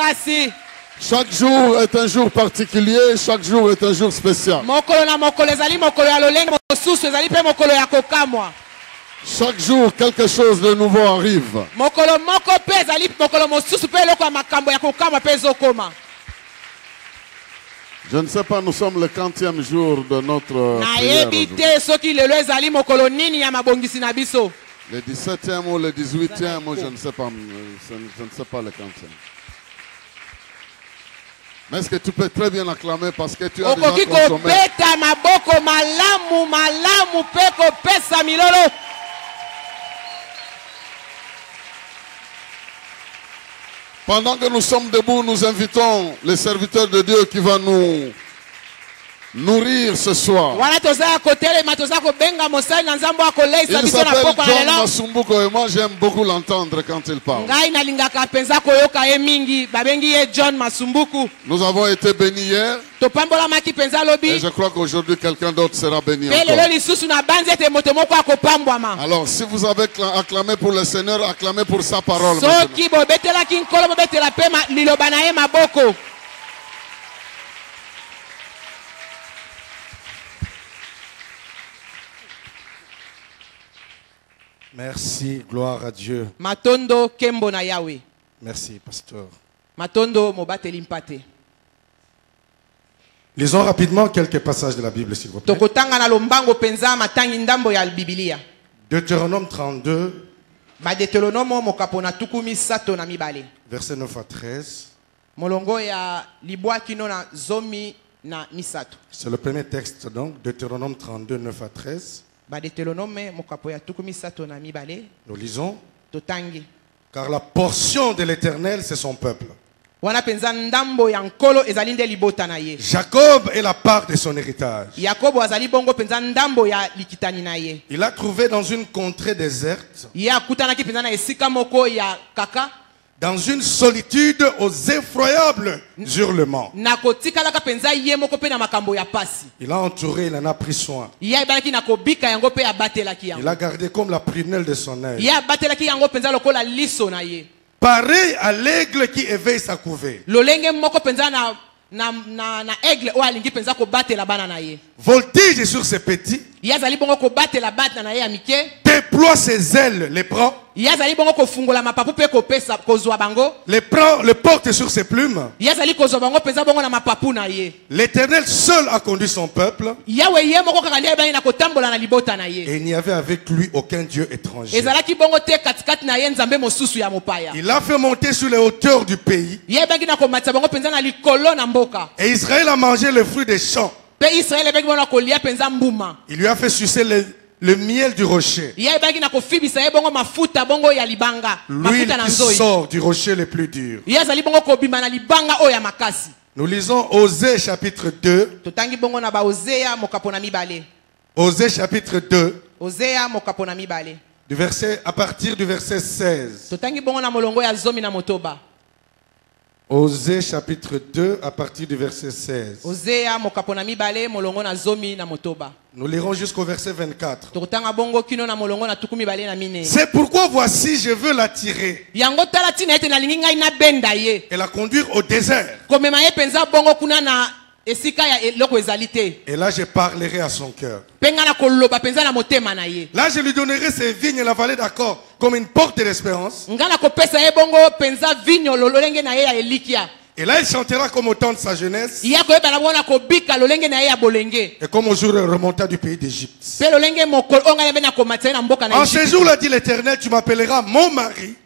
makasi. Chaque jour est un jour particulier, chaque jour est un jour spécial. Chaque jour, quelque chose de nouveau arrive. Je ne sais pas, nous sommes le 40e jour de notre prière aujourd'hui. Le 17e ou le 18e, ou je ne sais pas le 40e. Mais est-ce que tu peux très bien acclamer parce que tu as déjà consommé? Pendant que nous sommes debout, nous invitons les serviteurs de Dieu qui vont nous nourrir ce soir. Il s'appelle John Masumbuko et moi j'aime beaucoup l'entendre quand il parle. Nous avons été bénis hier et je crois qu'aujourd'hui quelqu'un d'autre sera béni encore. Alors si vous avez acclamé pour le Seigneur, acclamez pour sa parole maintenant. Merci, gloire à Dieu. Matondo kembo na Yahweh. Merci, pasteur. Matondo mobateli mpate. Lisons rapidement quelques passages de la Bible, s'il vous plaît. Tokotanga na lombango penza matangi ndambo ya Biblia. Deutéronome 32. Ba Deutéronome mokapona tukumi sato na mibale. Verset 9 à 13. Molongo ya libwa kino na zomi na misato. C'est le premier texte donc, Deutéronome 32, 9 à 13. Nous lisons. Car la portion de l'Éternel, c'est son peuple. Jacob est la part de son héritage. Il a trouvé dans une contrée déserte, dans une solitude aux effroyables hurlements. Il a entouré, il en a pris soin. Il a gardé comme la prunelle de son œil. Pareil à l'aigle qui éveille sa couvée. Voltige sur ses petits. Déploie ses ailes, les prend. Le porte sur ses plumes. L'Éternel seul a conduit son peuple. Et il n'y avait avec lui aucun Dieu étranger. Il a fait monter sur les hauteurs du pays. Et Israël a mangé le fruit des champs. Il lui a fait sucer le miel du rocher. L'huile qui sort du rocher le plus dur. Nous lisons Osée chapitre 2. Osée chapitre 2. À partir du verset 16. Osée chapitre 2 à partir du verset 16. Nous lirons jusqu'au verset 24. C'est pourquoi voici je veux l'attirer et la conduire au désert. Et là je parlerai à son cœur. Là je lui donnerai ses vignes et la vallée d'accord comme une porte d'espérance. Et là il chantera comme au temps de sa jeunesse et comme au jour remontant du pays d'Égypte. En ce jour-là dit l'Éternel, tu m'appelleras mon mari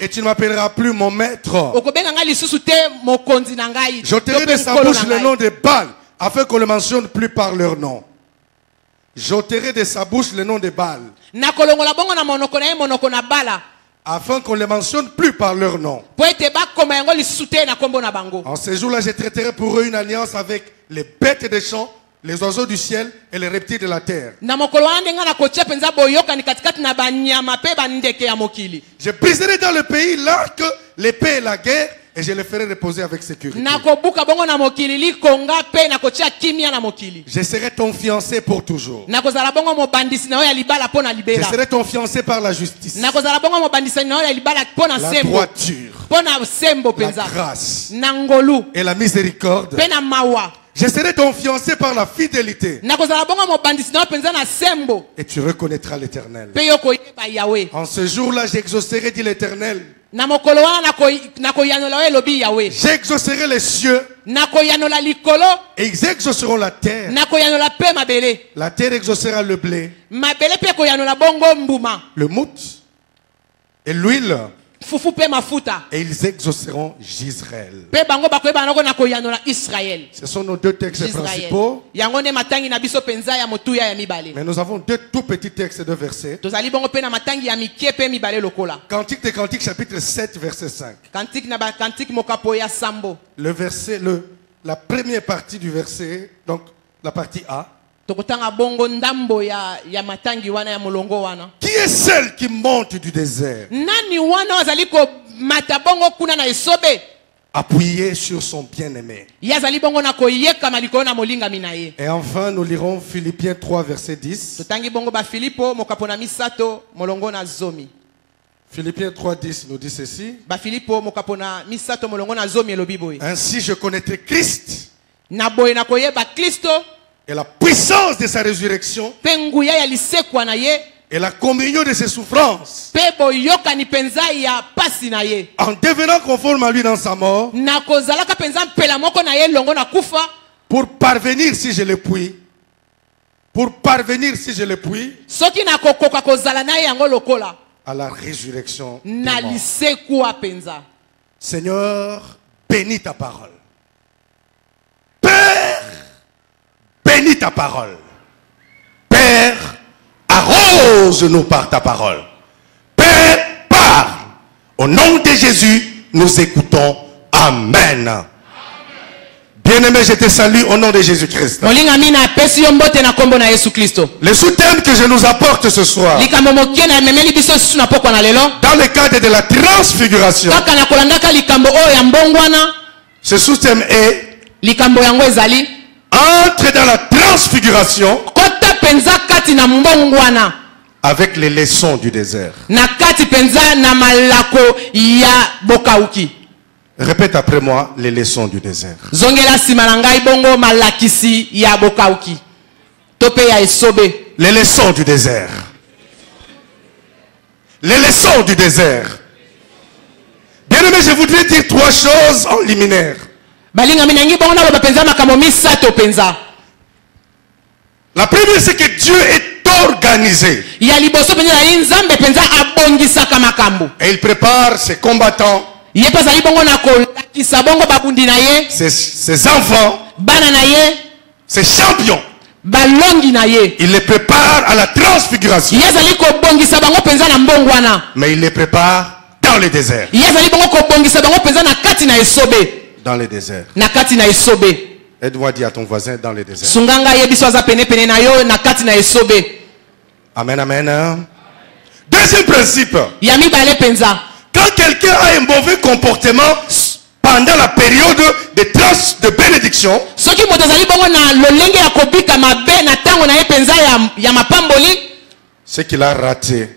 et tu ne m'appelleras plus mon maître. J'ôterai de sa bouche le nom de Baal afin qu'on ne le mentionne plus par leur nom. J'ôterai de sa bouche le nom de Baal afin qu'on ne les mentionne plus par leur nom. En ce jour-là, je traiterai pour eux une alliance avec les bêtes des champs, les oiseaux du ciel et les reptiles de la terre. Je briserai dans le pays l'arc, l'épée et la guerre, Et je le ferai reposer avec sécurité. Je serai ton fiancé pour toujours. Je serai ton fiancé par la justice, la droiture, la grâce et la miséricorde. Je serai ton fiancé par la fidélité. Et tu reconnaîtras l'Éternel. En ce jour-là, j'exaucerai, dit l'Éternel. J'exaucerai les cieux. Et ils exauceront la terre. La terre exaucera le blé, le mout et l'huile. Et ils exauceront Israël. Ce sont nos deux textes principaux. Mais nous avons deux tout petits textes de versets. Cantique des Cantiques, chapitre 7, verset 5. Le verset, la première partie du verset, donc la partie A. Qui est celle qui monte du désert, appuyée sur son bien-aimé? Et enfin, nous lirons Philippiens 3, verset 10. Philippiens 3, 10 nous dit ceci. Ainsi je connaîtrai Christ et la puissance de sa résurrection et la communion de ses souffrances, en devenant conforme à lui dans sa mort, pour parvenir, si je le puis, à la résurrection des morts. Seigneur, bénis ta parole. Père, bénis ta parole. Père, arrose-nous par ta parole. Père, parle. Au nom de Jésus, nous écoutons. Amen. Bien-aimé, je te salue au nom de Jésus-Christ. Le sous-thème que je nous apporte ce soir, dans le cadre de la transfiguration, ce sous-thème est entre dans la transfiguration avec les leçons du désert. Répète après moi, les leçons du désert. Les leçons du désert. Les leçons du désert. Bien aimé, je voudrais dire trois choses en liminaire. La première, c'est que Dieu est organisé. Et il prépare ses combattants, ses enfants, ses champions. Il les prépare à la transfiguration. Mais il les prépare dans le désert. Dans le désert. Aide-moi à dire à ton voisin dans le désert. Amen, amen. Deuxième principe. Quand quelqu'un a un mauvais comportement pendant la période de bénédiction, c'est qu'il a raté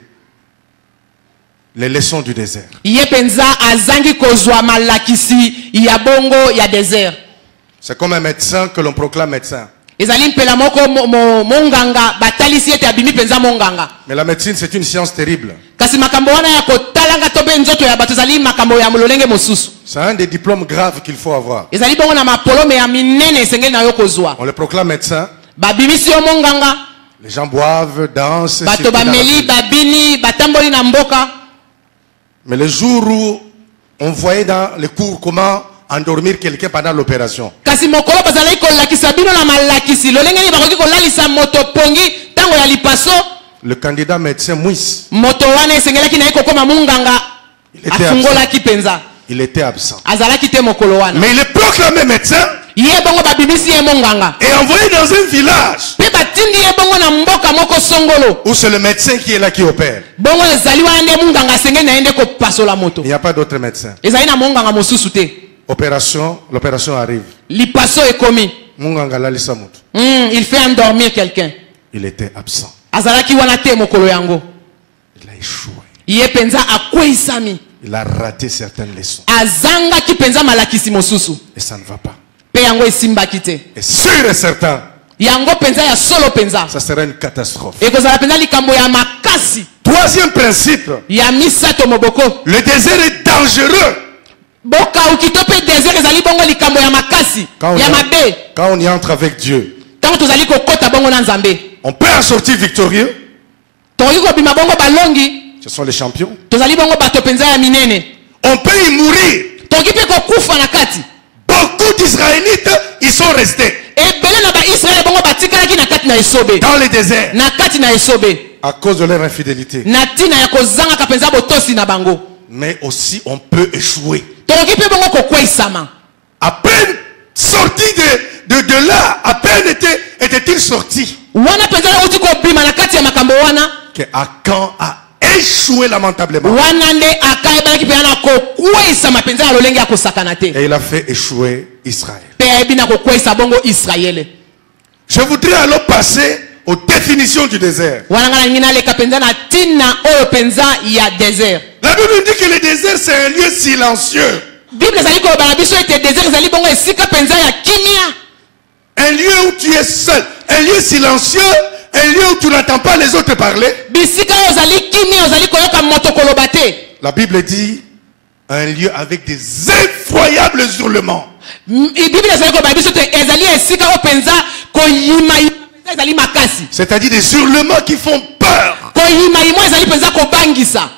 les leçons du désert. C'est comme un médecin que l'on proclame médecin. Mais la médecine, c'est une science terrible. C'est un des diplômes graves qu'il faut avoir. On le proclame médecin. Les gens boivent, dansent. Mais le jour où on voyait dans les cours comment endormir quelqu'un pendant l'opération, le candidat médecin Mouisse, il était absent. Mais il est proclamé médecin. Et envoyé dans un village où c'est le médecin qui est là qui opère. Il n'y a pas d'autre médecin. L'opération arrive. Il fait endormir quelqu'un. Il était absent. Il a échoué. Il a raté certaines leçons. Et ça ne va pas. Et sûr et certain, ça sera une catastrophe. Troisième principe, le désert est dangereux. Quand on y entre avec Dieu, on peut en sortir victorieux. Ce sont les champions. On peut y mourir. Beaucoup d'Israélites, ils sont restés dans les déserts à cause de leur infidélité. Mais aussi on peut échouer. À peine sorti de là, à peine était-il sorti que Akan a échoué lamentablement. Et il a fait échouer Israël. Je voudrais alors passer aux définitions du désert. La Bible dit que le désert c'est un lieu silencieux. Un lieu où tu es seul. Un lieu silencieux. Un lieu où tu n'entends pas les autres parler. La Bible dit un lieu avec des effroyables hurlements. C'est-à-dire des hurlements qui font peur.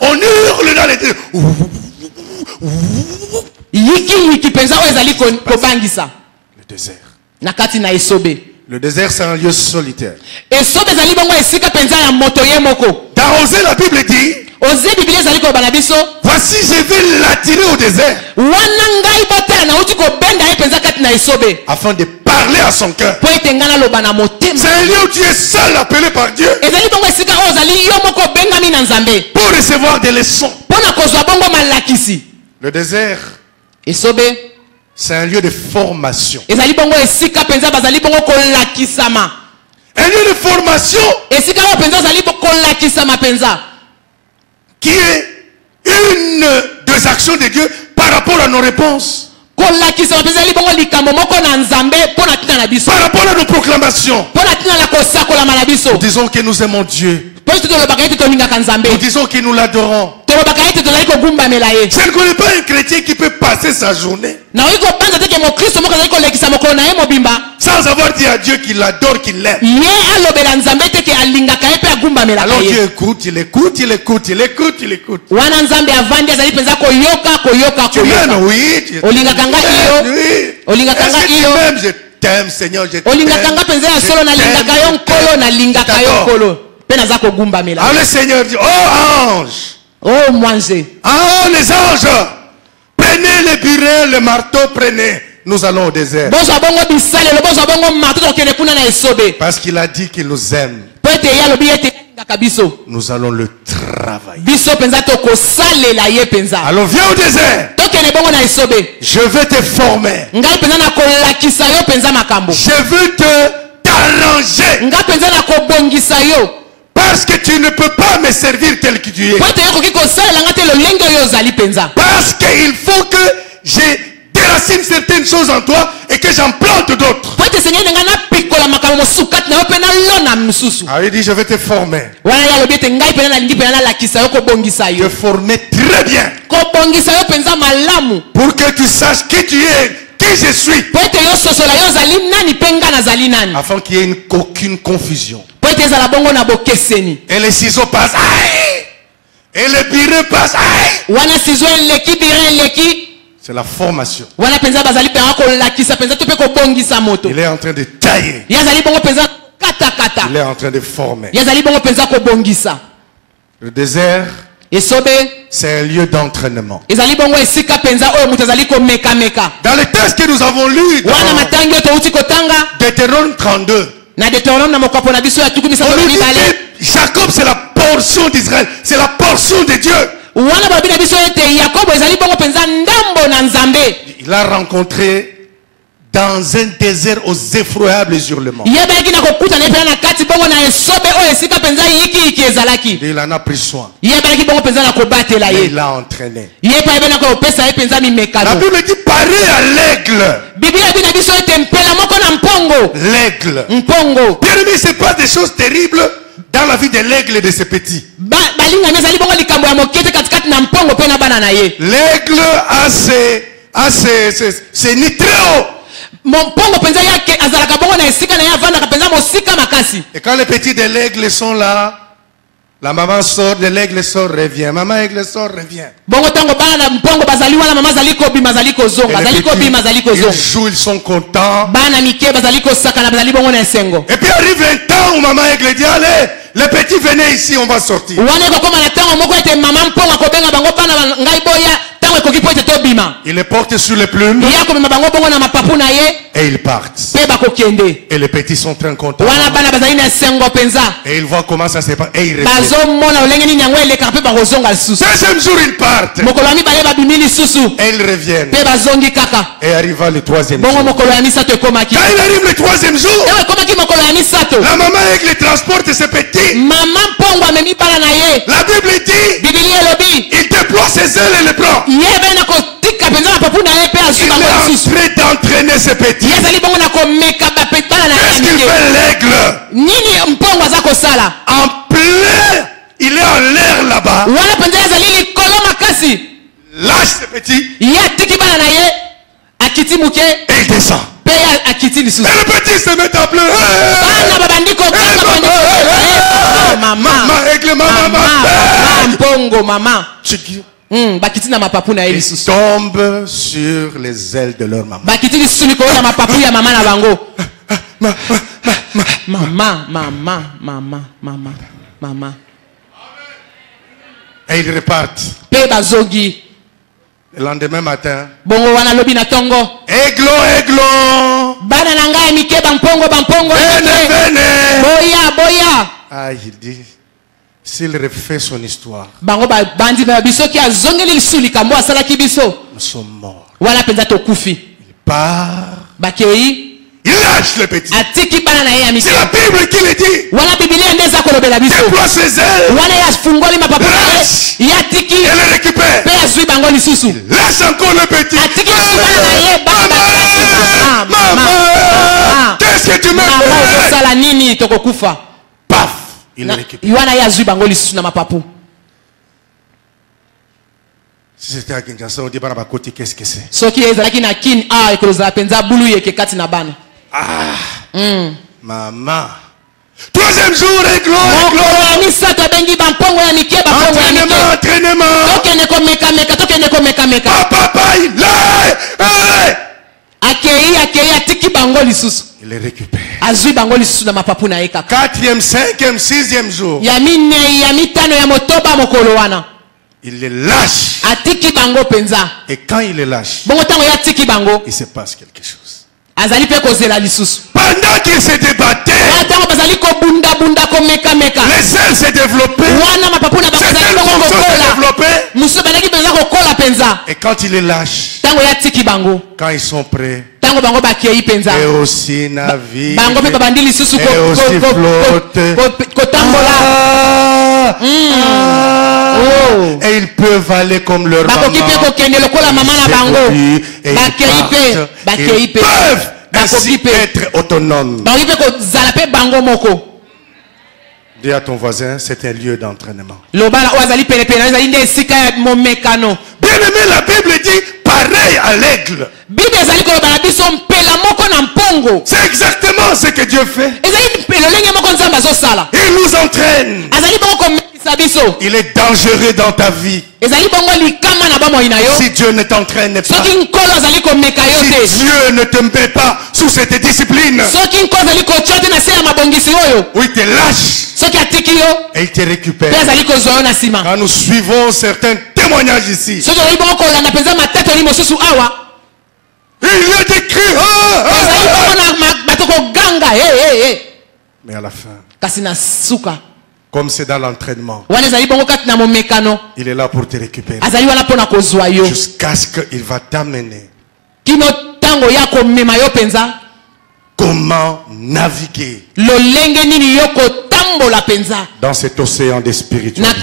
On hurle dans les deux. Le désert. Le désert, c'est un lieu solitaire. D'arroser, la Bible dit, voici, je vais l'attirer au désert afin de parler à son cœur. C'est un lieu où tu es seul, appelé par Dieu, pour recevoir des leçons. Le désert, c'est un lieu de formation. Un lieu de formation qui est une des actions de Dieu par rapport à nos réponses. Par rapport à nos proclamations. Nous disons que nous aimons Dieu. Nous disons que nous l'adorons. Je ne connais pas un chrétien qui peut passer sa journée sans avoir dit à Dieu qu'il l'adore, qu'il l'aime. Alors Dieu écoute, il écoute, il écoute, il écoute, il écoute. Tu m'aimes, oui. Même je t'aime, Seigneur, je t'aime. Alors le Seigneur dit, oh ange. Oh manger. Oh les anges. Prenez les burins, le marteau, prenez. Nous allons au désert. Parce qu'il a dit qu'il nous aime. Nous allons le travailler. Alors viens au désert. Je vais te former. Je veux te t'arranger. Parce que tu ne peux pas me servir tel que tu es. Parce qu'il faut que j'ai déracine certaines choses en toi et que j'en plante d'autres. Ah, il dit je vais te former. Te former très bien. Pour que tu saches qui tu es, qui je suis. Afin qu'il n'y ait aucune confusion. Et les ciseaux passent. Aïe! Et les birés passent. Aïe! C'est la formation. Il est en train de tailler. Il est en train de former. Le désert c'est un lieu d'entraînement. Dans les textes que nous avons lus dans Deutéronome 32, on nous dit que Jacob c'est la portion d'Israël, c'est la portion de Dieu. Il a rencontré dans un désert aux effroyables hurlements. Il en a pris soin. Il l'a entraîné. La Bible dit pareil à l'aigle. L'aigle. Bien-aimé, ce n'est pas des choses terribles dans la vie de l'aigle et de ses petits. L'aigle a ses nitréos. Et quand les petits de l'aigle sont là, la maman sort de l'aigle, sort, revient. Maman aigle sort, revient. Ils jouent, ils sont contents. Et puis arrive un temps où maman aigle dit, allez, les petits venez ici, on va sortir. Il les porte sur les plumes et ils partent. Et les petits sont très contents. Et ils voient comment ça se passe et ils reviennent. Deuxième jour ils partent et ils reviennent. Et arriva le troisième jour. Quand il arrive le troisième jour, la maman aigle transporte ses petits. La Bible dit, il déploie ses ailes et les prend. Il est en train d'entraîner ses petits. Qu'est-ce qu'il fait l'aigle? En plein, il est en l'air là-bas. Lâche ses petits. Et il descend. Et le petit se met à pleurer. Maman, aigle, maman. Il tombe sur les ailes de leur maman. Maman. Et ils repartent. Le lendemain matin, aiglon. Venez. Ah, il dit, s'il refait son histoire, nous sommes morts. Il part. Il lâche les petits. C'est la Bible qui le dit. Déploie ses ailes. Lâche. Et les récupère. Il lâche encore le petit. Maman. Qu'est-ce que tu me fais? Paf. Il le récupère. Si c'était à Kinshasa, on dit qu'est-ce que c'est? Maman. Troisième jour, entraînement. Papa, il les récupère. Quatrième, cinquième, sixième jour. Il les lâche. Et quand il les lâche, il se passe quelque chose. Pendant qu'il se débattait, les ailes se développaient. Certaines fonctions se développaient. Et quand il les lâche, quand ils sont prêts, et aussi naviguent, et aussi flottent, et ils peuvent aller comme leur maman. Ils peuvent ainsi être autonomes. Dis à ton voisin, c'est un lieu d'entraînement. Bien aimé, la Bible dit pareil à l'aigle. C'est exactement ce que Dieu fait. Il nous entraîne. Il est dangereux dans ta vie. Si Dieu ne t'entraîne pas, si Dieu ne te met pas sous cette discipline, où il te lâche et il te récupère. Quand nous suivons certains témoignages ici, il y a des cris. Mais à la fin, comme c'est dans l'entraînement, il est là pour te récupérer. Jusqu'à ce qu'il va t'amener. Comment naviguer dans cet océan des spiritualités.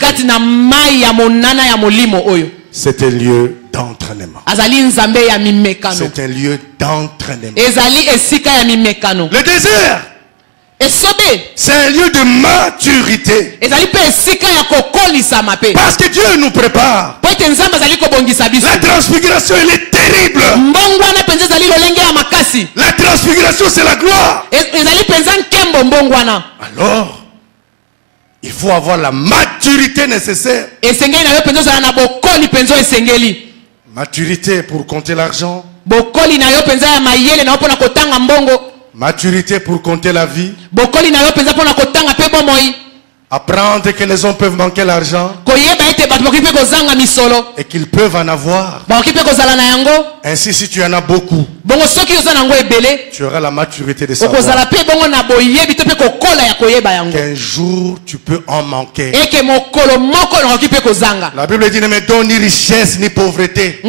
C'est un lieu d'entraînement. C'est un lieu d'entraînement. Le désert, c'est un lieu de maturité. Parce que Dieu nous prépare. La transfiguration, elle est terrible. La transfiguration, c'est la gloire. Alors, il faut avoir la maturité nécessaire. Maturité pour compter l'argent. Maturité pour compter la vie. Apprendre que les hommes peuvent manquer l'argent et qu'ils peuvent en avoir. Ainsi, si tu en as beaucoup, tu auras la maturité de savoir qu'un jour tu peux en manquer. La Bible dit: ne me donne ni richesse ni pauvreté.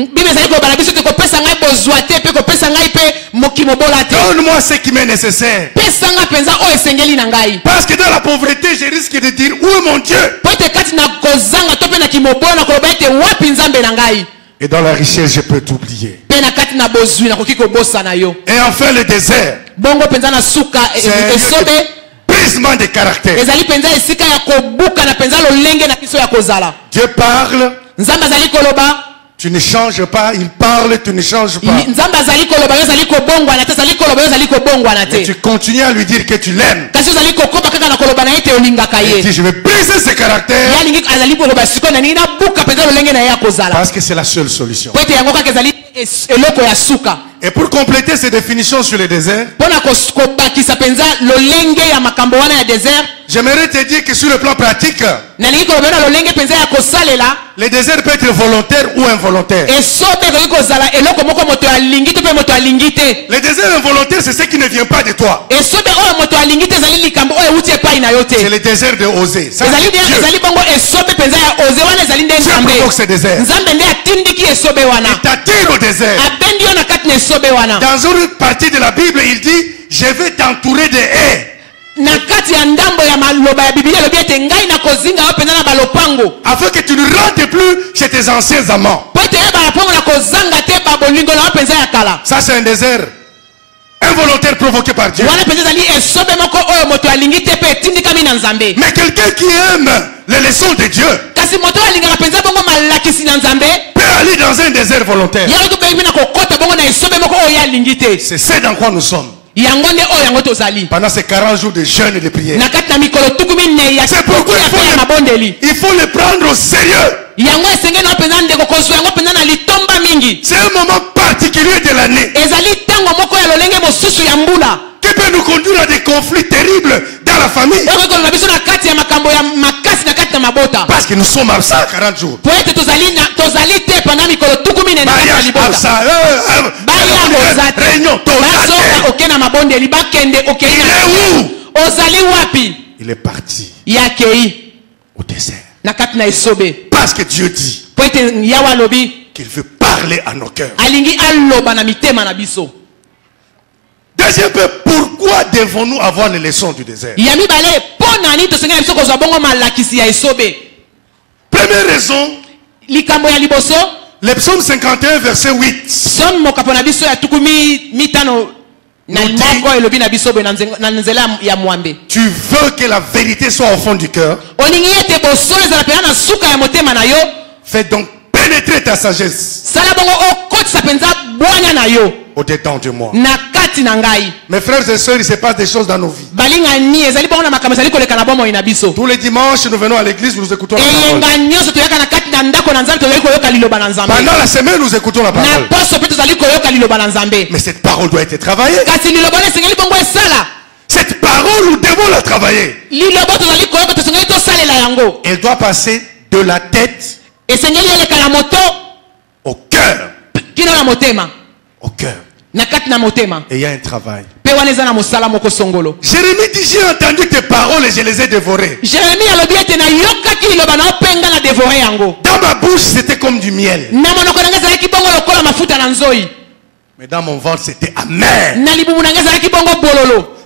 Donne-moi ce qui m'est nécessaire. Parce que dans la pauvreté, je risque de dire: où est mon Dieu? Et dans la richesse, je peux t'oublier. Et enfin, le désert, c'est un brisement de caractère. Dieu parle, tu ne changes pas. Il parle, tu ne changes pas. Et tu continues à lui dire que tu l'aimes. Et dit: je vais briser ce caractère. Parce que c'est la seule solution. Et pour compléter ces définitions sur le désert, j'aimerais te dire que sur le plan pratique, le désert peut être volontaire ou involontaire. Le désert involontaire, c'est ce qui ne vient pas de toi. C'est le désert de oser. Dieu provoque ce désert. Il t'attire au désert. Dans une partie de la Bible, il dit: je vais t'entourer de haies. Afin que tu ne rentres plus chez tes anciens amants. Ça, c'est un désert involontaire provoqué par Dieu. Mais quelqu'un qui aime les leçons de Dieu peut aller dans un désert volontaire. C'est ce dans quoi nous sommes. Pendant ces 40 jours de jeûne et de prière. C'est pourquoi il faut le prendre au sérieux. C'est un moment particulier de l'année qui peut nous conduire à des conflits terribles dans la famille. Parce que nous sommes absents 40 jours. Réunion, il est parti au désert. Parce que Dieu dit qu'il veut parler à nos cœurs. Deuxième peu, pourquoi devons-nous avoir les leçons du désert? Première raison, le psaume 51 verset 8 tu veux que la vérité soit au fond du cœur. Fais donc pénétrer ta sagesse au-dedans de moi. Mes frères et sœurs, il se passe des choses dans nos vies. Tous les dimanches, nous venons à l'église, nous écoutons la parole. Pendant la semaine, nous écoutons la parole. Mais cette parole doit être travaillée. Cette parole, nous devons la travailler. Elle doit passer de la tête au cœur. Au cœur. Et il y a un travail. Jérémie dit, j'ai entendu tes paroles et je les ai dévorées. Dans ma bouche, c'était comme du miel. Mais dans mon ventre, c'était amer.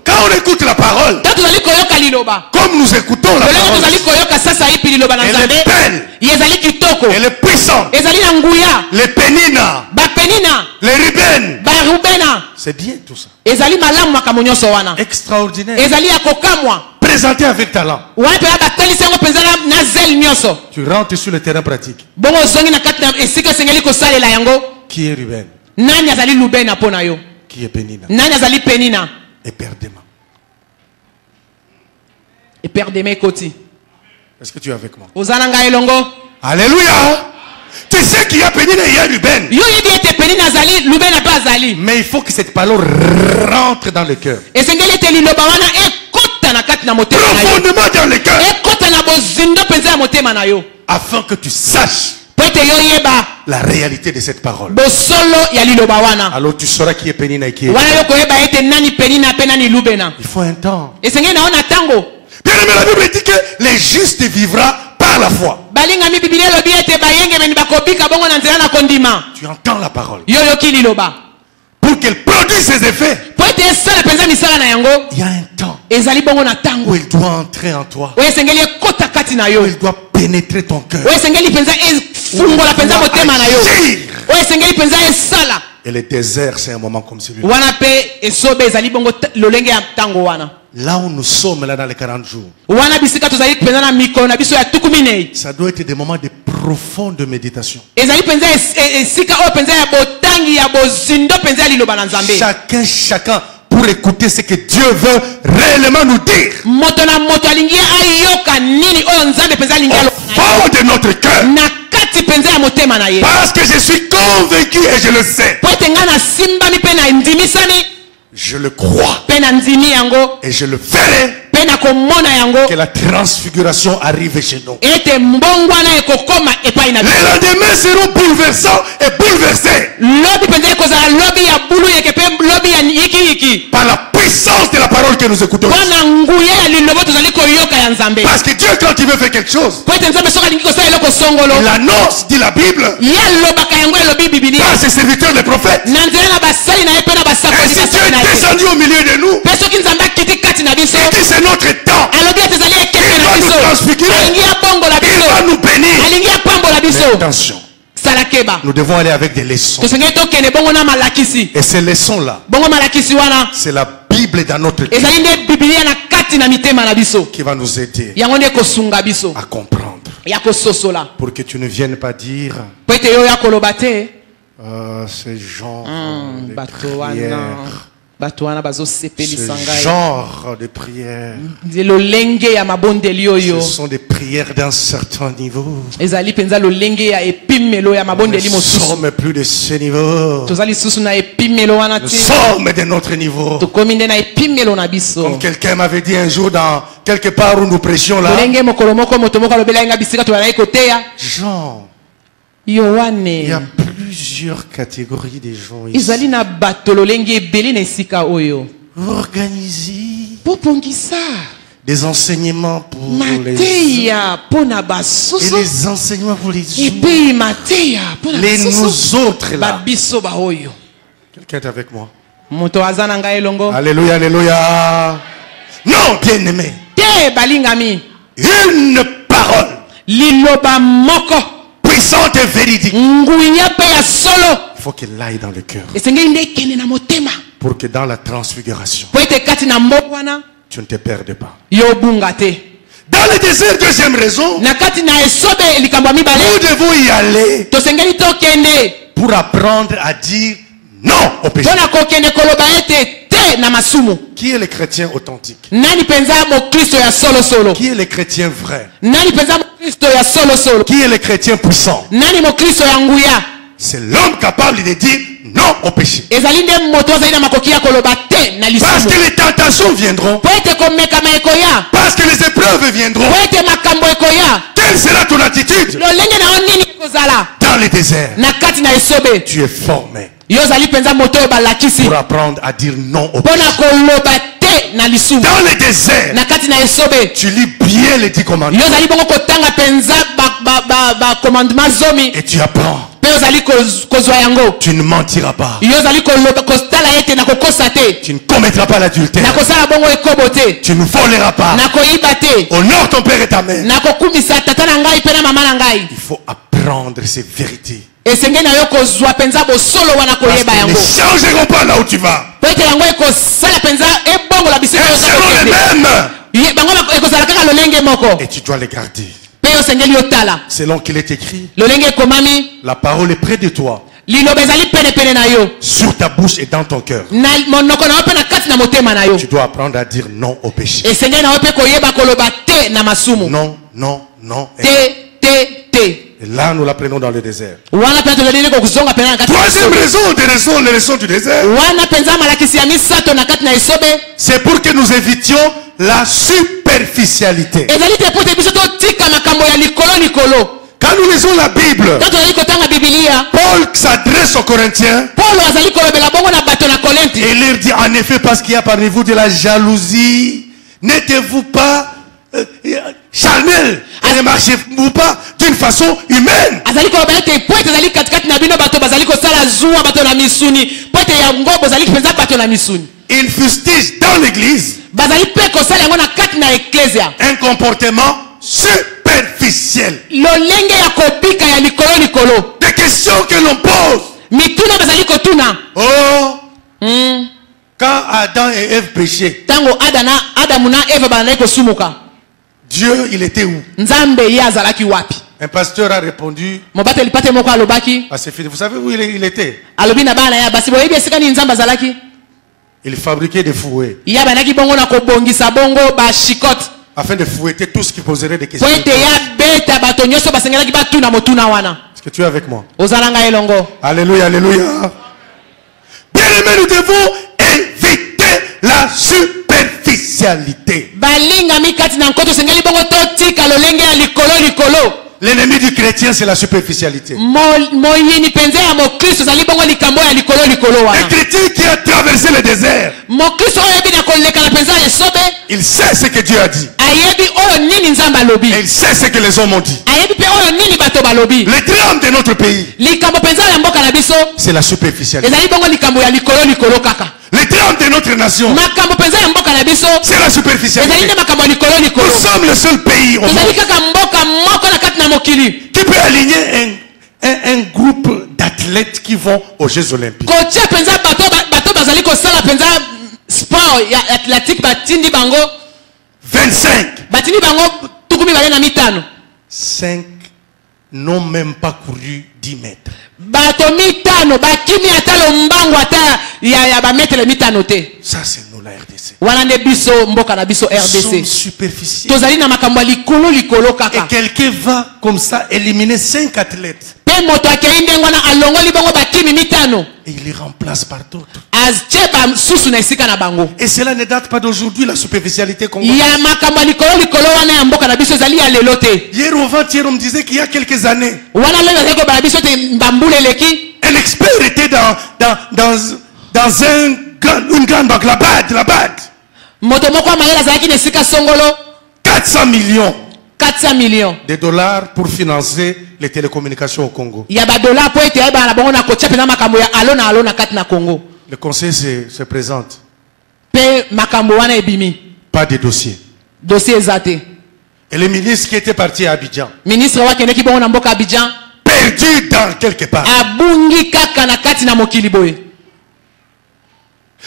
Quand on écoute la parole, comme nous écoutons la parole, elle est belle, elle est puissante. Les Pénina, les Ruben, c'est bien tout ça. Extraordinaire. Présenté avec talent. Tu rentres sur le terrain pratique. Qui est Ruben? Qui est Pénina? Et Père Dema. Est-ce que tu es avec moi? Alléluia. Tu sais qu'il y a Pénina et il y a Ruben. Mais il faut que cette parole rentre dans le cœur. Profondément dans le cœur. Afin que tu saches la réalité de cette parole. Alors tu sauras qui est Pénina et qui est Ruben. Il faut un temps. Bien aimé, la Bible dit que les justes vivra par la foi. Tu entends la parole. Pour qu'elle produise ses effets, il y a un temps où il doit entrer en toi. Il doit pénétrer ton cœur. Et le désert, c'est un moment comme celui-là. Là où nous sommes, là dans les 40 jours, ça doit être des moments de profonde méditation. Chacun pour écouter ce que Dieu veut réellement nous dire. Au fond de notre cœur. Parce que je suis convaincu et je le sais. Je le crois. Et je le ferai. Que la transfiguration arrive chez nous. Les lendemains seront bouleversants et bouleversés. Par la puissance de la parole que nous écoutons. Parce que Dieu, quand il veut faire quelque chose, il annonce, dit la Bible, par ses serviteurs les prophètes. Et si Dieu est descendu au milieu de nous, et que c'est notre temps, il va nous transfigurer, il va nous bénir. Mais attention, nous devons aller avec des leçons. Et ces leçons-là, c'est la Bible dans notre cœur qui va nous aider à comprendre. Pour que tu ne viennes pas dire ces genres de prières. Ce genre de prières, ce sont des prières d'un certain niveau. Nous ne sommes plus de ce niveau. Nous sommes de notre niveau. Comme quelqu'un m'avait dit un jour dans quelque part où nous prêchions là, Jean, il y a plusieurs catégories de gens ici. Organisez des enseignements pour les autres et des enseignements pour les autres. Les nous autres là. Quelqu'un est avec moi? Alléluia, alléluia. Non, bien aimé. Une parole puissante et véridique. Il faut qu'elle aille dans le cœur. Pour que dans la transfiguration, tu ne te perdes pas. Dans le désert, deuxième raison, nous devons y aller pour apprendre à dire non au péché. Pona kokende koloba ete te na masumu. Qui est le chrétien authentique? Nani penza mo Kristo ya solo solo? Qui est le chrétien vrai? Nani penza mo Kristo ya solo solo? Qui est le chrétien puissant? Nani mo Kristo ya nguya? C'est l'homme capable de dire non au péché. Ezali nde moto azali na makoki ya koloba te na lisumu. Parce que les tentations viendront. Po ete komeka maekoya. Parce que les épreuves viendront. Po ete makambo ekoya. Quelle sera ton attitude Lolenge na onini kozala? dans le désert? Na kati na esobe. Tu es formé Yo zali penza moto balakisi. pour apprendre à dire non au péché. Pona koloba te na lisumu. Dans le désert, Na kati na esobe. tu lis bien les 10 commandements Yo zali bongo kotanga penza ba commandement zomi. et tu apprends. Pe yo zali kozwa yango. Tu ne mentiras pas. Yo zali koloba kostala ete na kokosa te. Tu ne commettras pas l'adultère. Na kosala bongo ekobo te. Tu ne voleras pas. Na koyiba te. Honore ton père et ta mère. Na kokumisa tata na ngai pe na mama na ngai. Il faut apprendre ces vérités. Esenge na yo kozwa penza bosolo wana Parce koyeba qu'ils ne yango. changeront pas là où tu vas. Po ete yango ekosala penza ebongo la bisika yo Elles seront les mêmes. bango ekozala kaka lolenge moko. Et tu dois les garder. Pe yo sengeli yotala. Selon qu'il est écrit, Lolenge ekomami. la parole est près de toi, Liloba ezali pene na yo. sur ta bouche et dans ton cœur. Na monoko na yo pe na kati na motema na yo. Tu dois apprendre à dire non au péché. Esenge na yo pe koyeba koloba te na masumu. Non, non, non. Te. Et là, nous l'apprenons dans le désert. Wana penza toleli ko kuzonga pena na kati. Troisième raison, les raisons du désert. Wana penza malakisi ya misato na kati na esobe. C'est pour que nous évitions la superficialité. Ezali te pote biso to tika makambo ya likolo. Quand nous lisons la Bible, Quand toleli kotanga Biblia, Paul s'adresse aux Corinthiens Paul azali kolobela bongo na bato na Kolenti. et il leur dit en effet, parce qu'il y a parmi vous de la jalousie, n'êtes-vous pas charnel et ne marchez-vous pas d'une façon humaine? Azali kolobela te poete azali katikati na bino bato bazali kosala zuwa bato na misuni. Poete yango bozali penza bato na misuni. Il fustige dans l'église Bazali pe kosala yango na kati na ecclesia. un comportement superficiel. Lolenge ya kobika ya likolo. Des questions que l'on pose. Mituna bazali kotuna. Oh, quand Adam et Ève péchaient, Tango Adamu na Eva banali kosumuka. Dieu, il était où? Nzambe ye azalaki wapi? Un pasteur a répondu Mobateli pate moko alobaki. à ses filles. Vous savez où il était? Alobi na bana ya basi boyebi esika ni Nzambe azalaki. Il fabriquait des fouets Ya banaki bongo na kobongisa bongo ba shikote. afin de fouetter tout ce qui poserait des questions. Poete ya beta bato nyonso basengelaki batuna motuna wana. Est-ce que tu es avec moi? Ozalanga elongo. Alléluia, alléluia. Bien-aimés, nous devons éviter la superficialité. Balinga mikati na nkoto sengeli bongo to tika lolenge ya likolo. L'ennemi du chrétien, c'est la superficialité. Moyini penze ya mokristo zali bongo likambo ya likolo wana. Un chrétien qui a traversé le désert, Mokristo oyo yebi na koleka na penza ya sobe. il sait ce que Dieu a dit. Ayebi oyo nini Nzambe alobi. Et il sait ce que les hommes ont dit. Ayebi pe oyo nini bato balobi. Le drame de notre pays, Likambo penza ya mboka na biso. c'est la superficialité. Ezali bongo likambo ya likolo kaka. Le drame de notre nation, Makambo penza ya mboka na biso. c'est la Ezali superficialité. nde makambo ya likolo. Nous sommes le seul pays au monde Ezali kaka mboka moko na kati na mokili. qui peut aligner un groupe d'athlètes qui vont aux Jeux Olympiques. Kotia penza bato bazali kosala penza sport ya athlétique batindi bango. 25. Batindi bango tukumi bale na mitano. 5 n'ont même pas couru 10 mètres. Bato mitano bakimi atalo mbango ata ya ba metre mitano te. Ça, c'est nous, la RDC. Wana nde biso mboka na biso Nous sommes RDC. superficiels. Tozali na makambo ya likolo Et kaka. quelqu'un va comme ça éliminer 5 athlètes. Pe moto akei ndengo na alongoli bongo bakimi mitano. Et il les remplace par d'autres. Azche ba susu na esika na bango. Et cela ne date pas d'aujourd'hui, la superficialité congolaise. Ya makambo ya likolo wana ya mboka na biso ezali ya lelo te. Hier ou avant-hier, on me disait qu'il y a quelques années, Wana lelo ezali ko bala biso te mbambule leki. un expert était dans une grande banque, la BAD. Moto moko amayela azalaki na esika songolo 400 millions 400 millions. de dollars pour financer les télécommunications au Congo. Ya ba dollar po ete ba na bongo na kotia pena makambo ya alo na kati na Congo. Le conseil se présente. Pe makambo wana ebimi. Pas de dossier. Dossier ezate. Et le ministre qui était parti à Abidjan, Ministre wa kendeki bongo na mboka Abidjan. perdu dans quelque part. Abungi kaka na kati na mokili boye.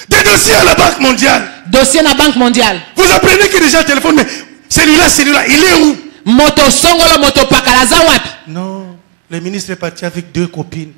Des dossiers à la Banque mondiale. Dossier na Banque mondiale. Vous apprenez que déjà le téléphone, mais celui-là, il est où? Moto songolo moto pakalaza wapi? Non, le ministre est parti avec 2 copines.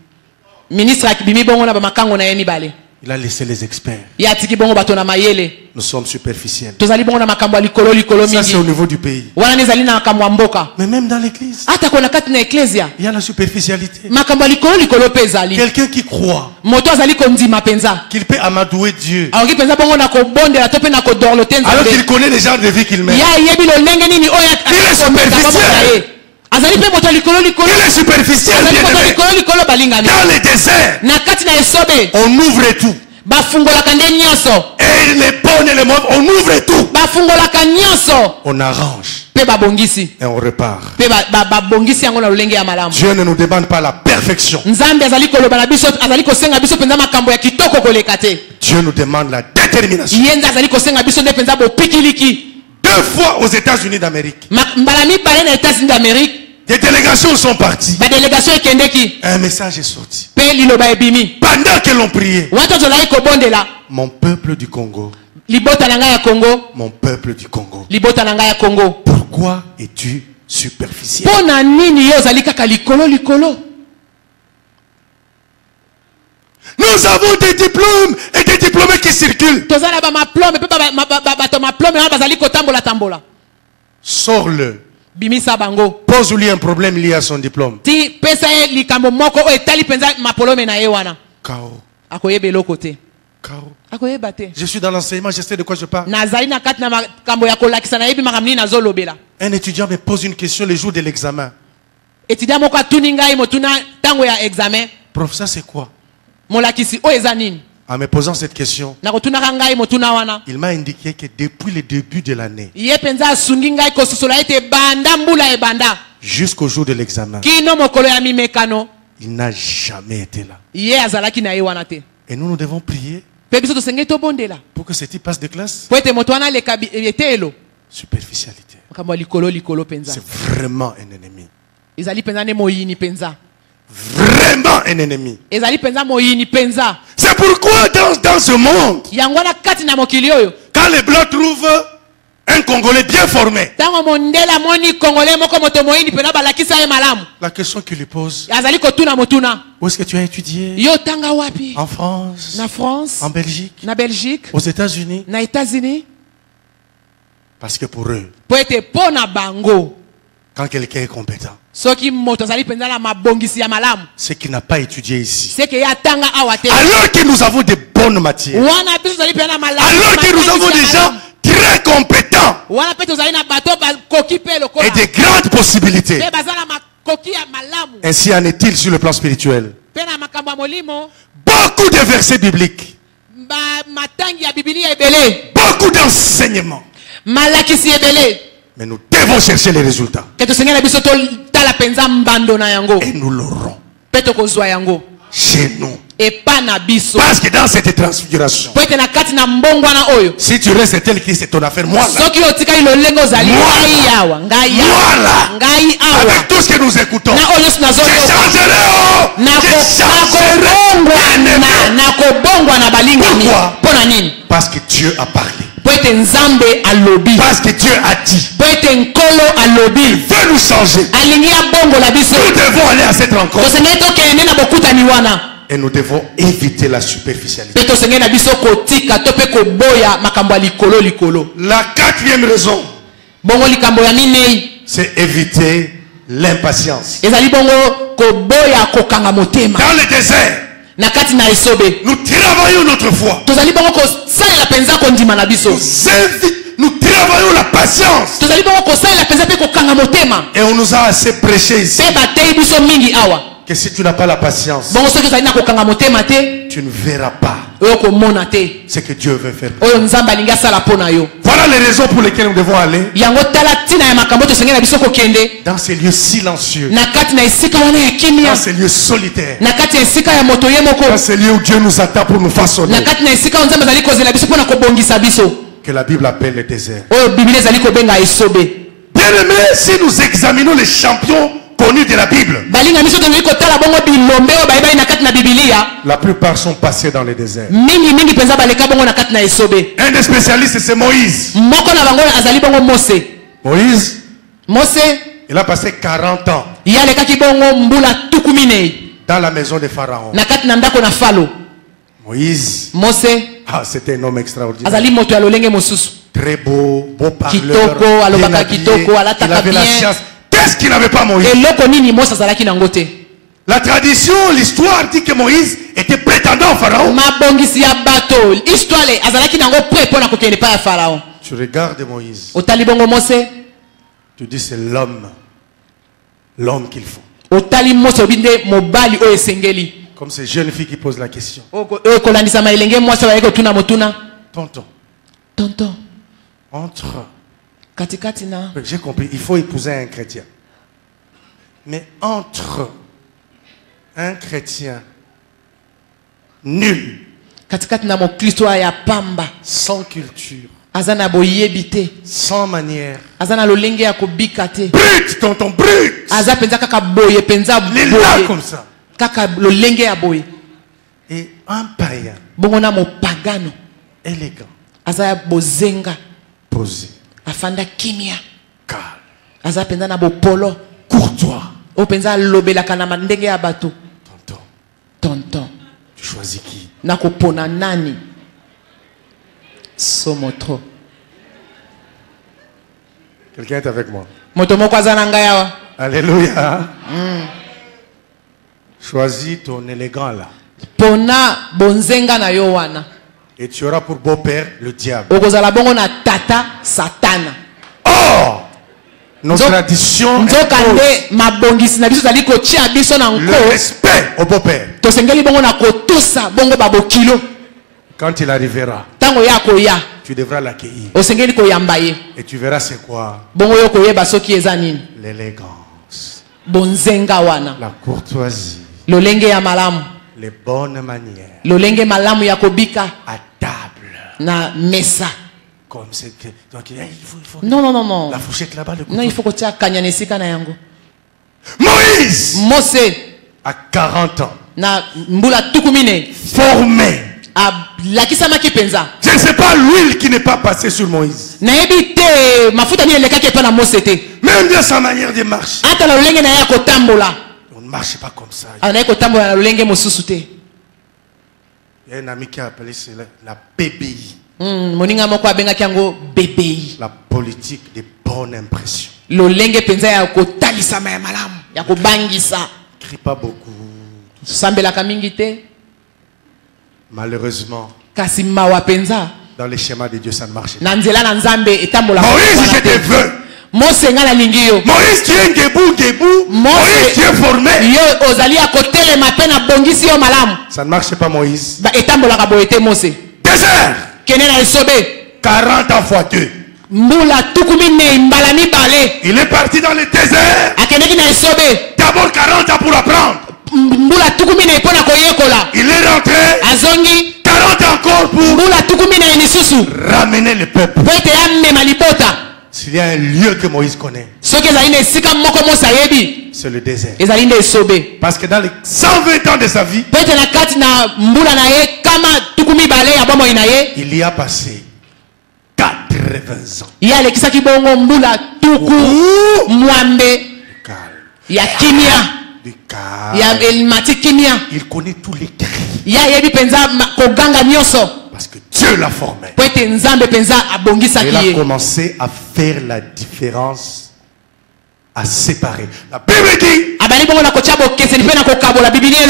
Ministre akibimi bongo na ba makango na ye mibale. Il a laissé les experts. Ya tiki bongo bato na mayele. Nous sommes superficiels. Tozali bongo na makambo ya likolo likolo mingi. Ça c'est au niveau du pays. Wana nezali na makambo ya mboka. Mais même dans l'église. Ata kona kati na ecclesia. Il y a la superficialité. Makambo ya likolo likolo pe ezali. Quelqu'un qui croit Moto azali kondima penza. qu'il peut amadouer Dieu. Alors penza bongo na ko bondela to pe na ko dorlote nzambe. Alors qu'il connaît les genres de vie qu'il mène. Ya yebi lo ndenge nini oya. Il est superficiel. Azali pe moto likolo likolo. Il est superficiel. Dans les déserts. Na kati na esobe. On ouvre tout. Bafungolaka nde nyonso. Et les bonnes et les mauvais, on ouvre tout. Bafungolaka nyonso. On arrange. Pe babongisi. Et on repart. Pe babongisi yango na lolenge ya malamu. Dieu ne nous demande pas la perfection. Nzambe azali koloba na biso, azali kosenga biso penza makambo ya kitoko koleka te. Dieu nous demande la détermination. Yenza azali kosenga biso nde penza bopikiliki. 2 fois aux États-Unis d'Amérique. Mbala mibale na États-Unis d'Amérique. Des délégations sont parties. Ba délégation ekendeki. Un message est sorti. Pe liloba ebimi. Pendant que l'on priait. Watu zolai ko bondela. Mon peuple du Congo. Libota nanga ya Congo. Mon peuple du Congo. Libota nanga ya Congo. Pourquoi es-tu superficiel? Pona nini yo zali kaka likolo likolo? Nous avons des diplômes et des diplômés qui circulent. Tozala ba maplome pe ba maplome na bazali ko tambola tambola. Sors-le. Bimisa bango. Pose-lui un problème lié à son diplôme. Ti pesa likambo moko o etali penza mapolome na ye wana. Kao. Akoyebe lokote. Kao. Akoyeba te. Je suis dans l'enseignement, je sais de quoi je parle. Nazali na kati na makambo ya kolakisa na yebi makamni na zolobela. Un étudiant me pose une question le jour de l'examen. Étudiant moko atuni ngai motuna tango ya examen. Prof, ça c'est quoi? Molakisi o eza nini? En me posant cette question, Na kotuna ngai motuna wana. il m'a indiqué que depuis le début de l'année, Ye penza asungi ngai kosusola ete banda mbula e banda. jusqu'au jour de l'examen, Kino mokolo ya mimekano. il n'a jamais été là. Ye azalaki na ye wana te. Et nous devons prier Pe biso to senge to bondela. pour que ce type passe de classe. Po ete moto wana leka etelo. Superficialité. Makambo likolo likolo penza. C'est vraiment un ennemi. Ezali penza ne moyini penza. Vraiment un ennemi. Ezali penza moyini penza. C'est pourquoi dans ce monde, Yangwana kati na mokili oyo. quand les Blancs trouvent un Congolais bien formé, Tango mondela moni Congolais moko moto moyini pena balakisa ye malamu. la question qu'il lui pose, Azali kotuna motuna. où est-ce que tu as étudié? Yo tanga wapi? En France, Na France, en Belgique, na Belgique, aux États-Unis. na États-Unis. Parce que pour eux, Po ete pona bango. quand quelqu'un est compétent, Soki moto azali penza na mabongisi ya malamu. c'est qu'il n'a pas étudié ici. C'est que ya tanga awate. Alors que nous avons de bonnes matières, Wana biso azali pena malamu. alors que nous avons des gens très compétents Wana peto azali na bato ba koki pe lokola. et de grandes possibilités. Pe bazala makoki ya malamu. Ainsi en est-il sur le plan spirituel. Pena makambo molimo. Beaucoup de versets bibliques, Ba matangi ya Biblia ebele. beaucoup d'enseignements. Malakisi ebele. Mais nous devons chercher les résultats. Que to sengela biso to tala penza mbando na yango. Et nous l'aurons Peto kozwa yango. chez nous. Et pas na biso. Parce que dans cette transfiguration, Po ete na kati na mbongwana oyo. si tu restes tel que c'est ton affaire, moi là, Soki otikali lolengo zali ngai yawa, ngai yawa. Voilà. Ngai awa. avec tout ce que nous écoutons, Na oyo je nazo changerai. Oh, je changerai. nakobongwa na balingami. Pourquoi? Pona nini? Parce que Dieu a parlé. Po ete nzambe alobi. Parce que Dieu a dit. Po ete nkolo alobi. Il veut nous changer. Alingi abongola biso. Nous devons aller à cette rencontre. Tosengeli tokende na bokutani wana. Et nous devons éviter la superficialité. Pe tosengeli na biso kotika to pe koboya makambo ya likolo likolo. La 4e raison, Bongo likambo ya minei. c'est éviter l'impatience. Ezali bongo koboya kokanga motema. Dans le désert, Na kati na esobe. nous travaillons notre foi. Tozali bongo kosalela penza kondima na biso. Nous travaillons la patience. Tozali bongo kosalela penza pe kokanga motema. Et on nous a assez prêché ici Pe batei biso mingi awa. que si tu n'as pas la patience, Bongo soki ozali na kokanga motema te, tu ne verras pas oyo komona te. ce que Dieu veut faire. Oyo nzambe alingi asala pona yo. Voilà les raisons pour lesquelles nous devons aller Yango tala tina ya makambo tosengeli na biso kokende. dans ces lieux silencieux, Na kati na esika wana ya dans kimia. ces lieux solitaires, Na kati ya esika ya moto ye moko. dans ces lieux où Dieu nous attend pour nous façonner, Na kati na esika oyo nzambe azali kozela biso mpona kobongisa biso. que la Bible appelle le désert. Oyo Biblia ezali kobenga esobe. Bien-aimés, si nous examinons les champions connus de la Bible, Balinga biso tozali kotala bongo bilombe oyo bayebali na kati na Biblia. la plupart sont passés dans le désert. Mingi mingi penza baleka bongo na kati na esobe. Un des spécialistes, c'est Moïse. Moko na bango azali bongo Mose. Moïse, Mose il a passé 40 ans yalekaki bongo mbula tuku minei Dans la maison de Pharaon. Na kati na ndako na Falo. Moïse. Mose. Ah, c'était un homme extraordinaire. Azali moto ya lolenge mosusu. Très beau, beau parleur. Kitoko, alobaka kitoko, alataka bien. Il avait la science. Qu'est-ce qu'il n'avait pas Moïse? Eloko nini Mose azalaki nango te. La tradition, l'histoire dit que Moïse était prétendant au Pharaon. Mabongisi ya bato, histoire le azalaki nango prêt pour na kokende pa ya Pharaon. Tu regardes Moïse. Otali bongo Mose. Tu dis c'est l'homme qu'il faut. Otali Mose obinde mobali o esengeli. Comme ces jeunes filles qui posent la question. Kolandisa ma elenge mwasi wa yeko tuna motuna. Tonton. Entre. Katikati na. J'ai compris, il faut épouser un chrétien. Mais entre un chrétien nul, katikati na mokristo ya pamba, sans culture, azana boyebite, sans manière, azana lolenge ya kobika te, brut, tonton brut, aza penza kaka boye penza boye, là comme ça, kaka lolenge ya boye. Et un païen, bongona mo pagano, élégant, aza bozenga, posé, afanda kimia, calme, aza penza na bopolo, courtois, o penza lobelaka na mandenge ya bato. Tonton, tu choisis qui? Nakopona nani? Somotro. Quelqu'un est avec moi? Motomoko azana ngayawa. Alléluia. Choisis ton élégant là. Pona bonzenga na yo wana. Et tu auras pour beau-père le diable. Okozala bongo na tata satana. Or, nos traditions nzokande mabongisi na biso zali kotia biso na nko. Le respect au beau-père. Tosengeli bongo na kotosa bongo babokilo. Quand il arrivera, tango ya koya, tu devras l'accueillir. Osengeli koyamba ye. Et tu verras c'est quoi? Bongo yo koyeba soki eza nini? L'élégance. Bonzenga wana. La courtoisie. Lolenge ya malamu. Les bonnes manières. Lolenge malamu ya kobika. À table. Na mesa. Comme c'est que... Donc il faut... Non. La fourchette là-bas, le couteau. Non, il faut que tu aies kanyanesika na yango. Moïse. Mose. À 40 ans. Na mbula tukumine. Formé. Lakisama kipenza. Je ne sais pas l'huile qui n'est pas passée sur Moïse. Nayebi te mafuta ni eleka ke pa na Mose te. Même de sa manière de marcher. Ata la lolenge na ya kotambola. On ne marche pas comme ça. Ana kotambola na lolenge mosusu te. Il y a un ami qui a appelé cela la BBI. Moninga moko abengaki yango BBI. La politique des bonnes impressions. Lolenge penza ya kotalisama ya malamu, ya kobangisa. Crie pas beaucoup. Sambelaka mingi te. Malheureusement, kasi mawa penza dans les schémas de Dieu ça ne marche pas. Na nzela na Nzambe etambola. Moïse, je te veux. Mose nga na lingi yo. Moïse, tu es gebou. Moïse, tu es formé. Yo ozali akotele mapena bongisi yo malamu. Ça ne marche pas Moïse. Ba etambola ka boyete Mose. Désert. Kene na esobe. 40 ans fois 2. Mbula tukumine mbala mibale. Il est parti dans le désert. Akeneki na esobe. D'abord 40 ans pour apprendre. Mbula tukumine pona koyekola. Il est rentré. Azongi 40 encore pour mbula tukumine enisusu. Ramener le peuple. Pete amme malibota. S'il y a un lieu que Moïse connaît, c'est le désert. Parce que dans les 120 ans de sa vie, il y a passé 80 ans. Il y a il connaît tous les cris. Parce que Dieu l'a formé. Il a commencé à faire la différence, à séparer. La Bible dit,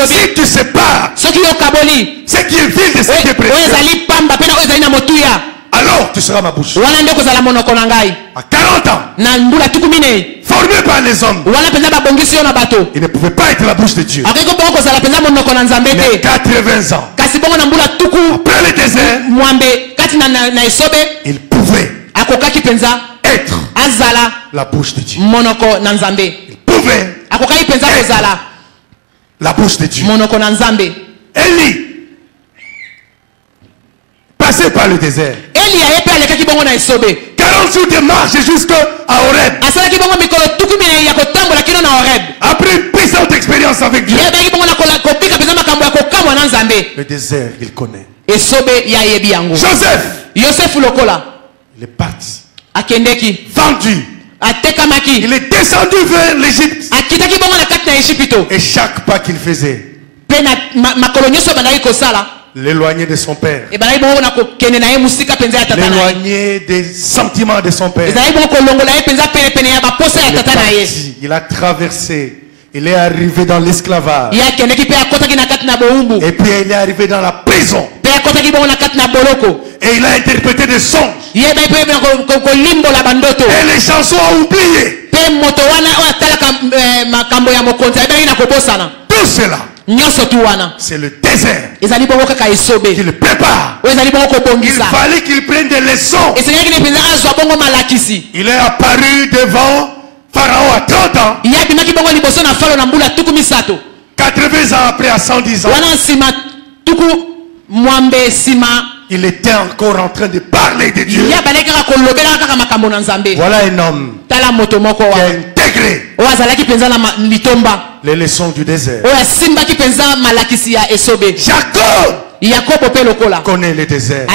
si tu sépares ce qui est vil de ce qui est précieux, alors tu seras ma bouche. À 40 ans, formé par les hommes, il ne pouvait pas être la bouche de Dieu. Mais 80 ans, après le désert, il pouvait être la bouche de Dieu. Il pouvait être la bouche de Dieu. Élie passé par le désert. 40 jours de marche jusqu'à Horeb. Après une puissante expérience avec Dieu. Le désert, il connaît. Joseph, il est parti. Vendu. Il est descendu vers l'Égypte. Et chaque pas qu'il faisait, L'éloigner de son père. L'éloigner des sentiments de son père. Il a traversé. Il est arrivé dans l'esclavage. Et puis il est arrivé dans la prison. Et il a interprété des songes. Et les chansons ont oublié. Tout cela, c'est le désert qui le prépare. Il fallait qu'il prenne des leçons. Il est apparu devant Pharaon à 30 ans. 80 ans après, à 110 ans. Il était encore en train de parler de Dieu. Voilà un homme qui a intégré les leçons du désert. Jacob connaît le désert.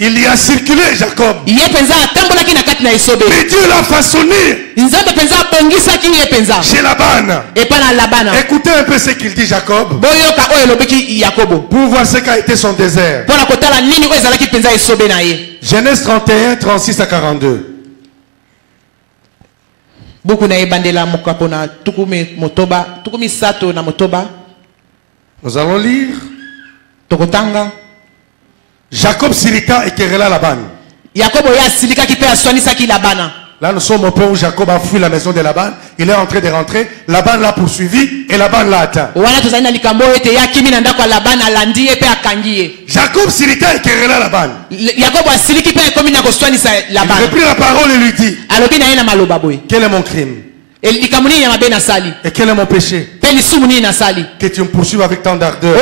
Il y a circulé, Jacob. Mais Dieu l'a façonné chez Laban. Écoutez un peu ce qu'il dit, Jacob, pour voir ce qu'a été son désert. Genèse 31, 36 à 42. Nous allons lire. Jacob s'irrita et querella Laban. Là nous sommes au point où Jacob a fui la maison de Laban. Il est en train de rentrer. Laban l'a poursuivi et Laban l'a atteint. Jacob s'irrita et querella Laban. Il reprit la parole et lui dit: quel est mon crime? Et quel est mon péché que tu me poursuives avec tant d'ardeur?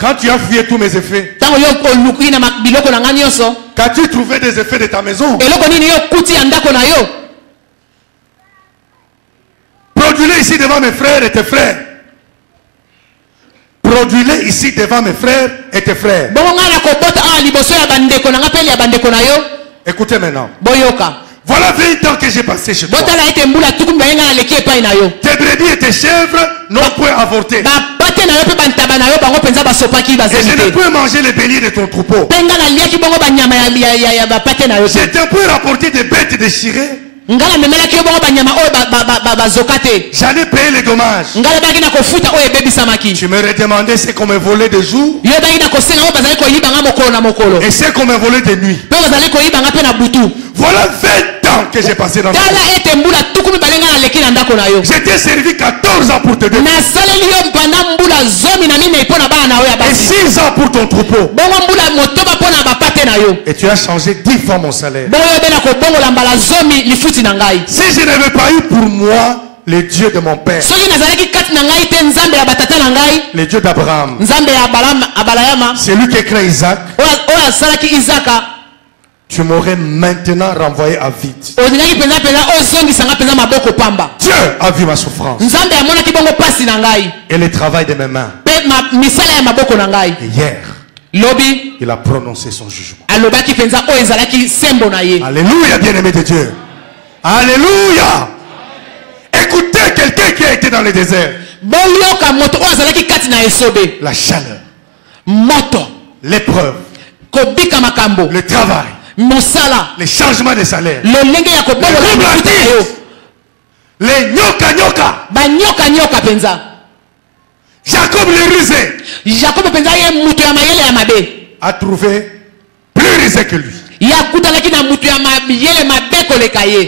Quand tu as fouillé tous mes effets, qu'as-tu trouvé des effets de ta maison? Produis-les ici devant mes frères et tes frères. Produis-les ici devant mes frères et tes frères. Écoutez maintenant. Voilà 20 ans que j'ai passé chez toi. Tes brebis et tes chèvres n'ont point avorté. Et je ne peux manger les béliers de ton troupeau. Je te peux rapporter des bêtes déchirées. J'allais payer les dommages. Tu me redemandais ce qu'on me volait de jour et ce qu'on me volait de nuit. Voilà 20 ans que j'ai passé dans ta vie. Je t'ai servi 14 ans pour te donner et 6 ans pour ton troupeau. Et tu as changé 10 fois mon salaire. Si je n'avais pas eu pour moi le Dieu de mon père, le Dieu d'Abraham, c'est lui qui a créé Isaac, tu m'aurais maintenant renvoyé à vide. Dieu a vu ma souffrance et le travail de mes mains. Et hier, il a prononcé son jugement. Alléluia, bien-aimé de Dieu. Alléluia. Écoutez quelqu'un qui a été dans le désert. La chaleur, l'épreuve, le travail, les changements de salaire, les nyoka. Jacob le rusé a trouvé plus rusé que lui.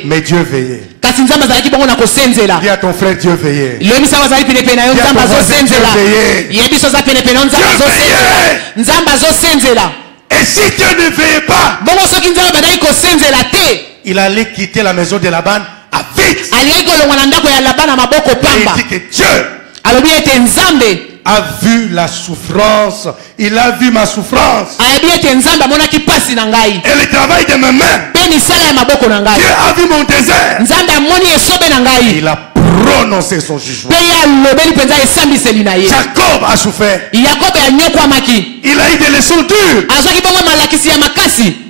Mais Dieu veillait. Dis à ton frère, Dieu veillait. Dis à ton voisin, Dieu veillait. Et si Dieu ne veillait pas, il allait quitter la maison de Laban à vite. Et il dit que Dieu a vu la souffrance. Il a vu ma souffrance. Et le travail de mes mains. Dieu a vu mon désert. Il a prononcé son jugement. Jacob a souffert. Il a eu des leçons dures.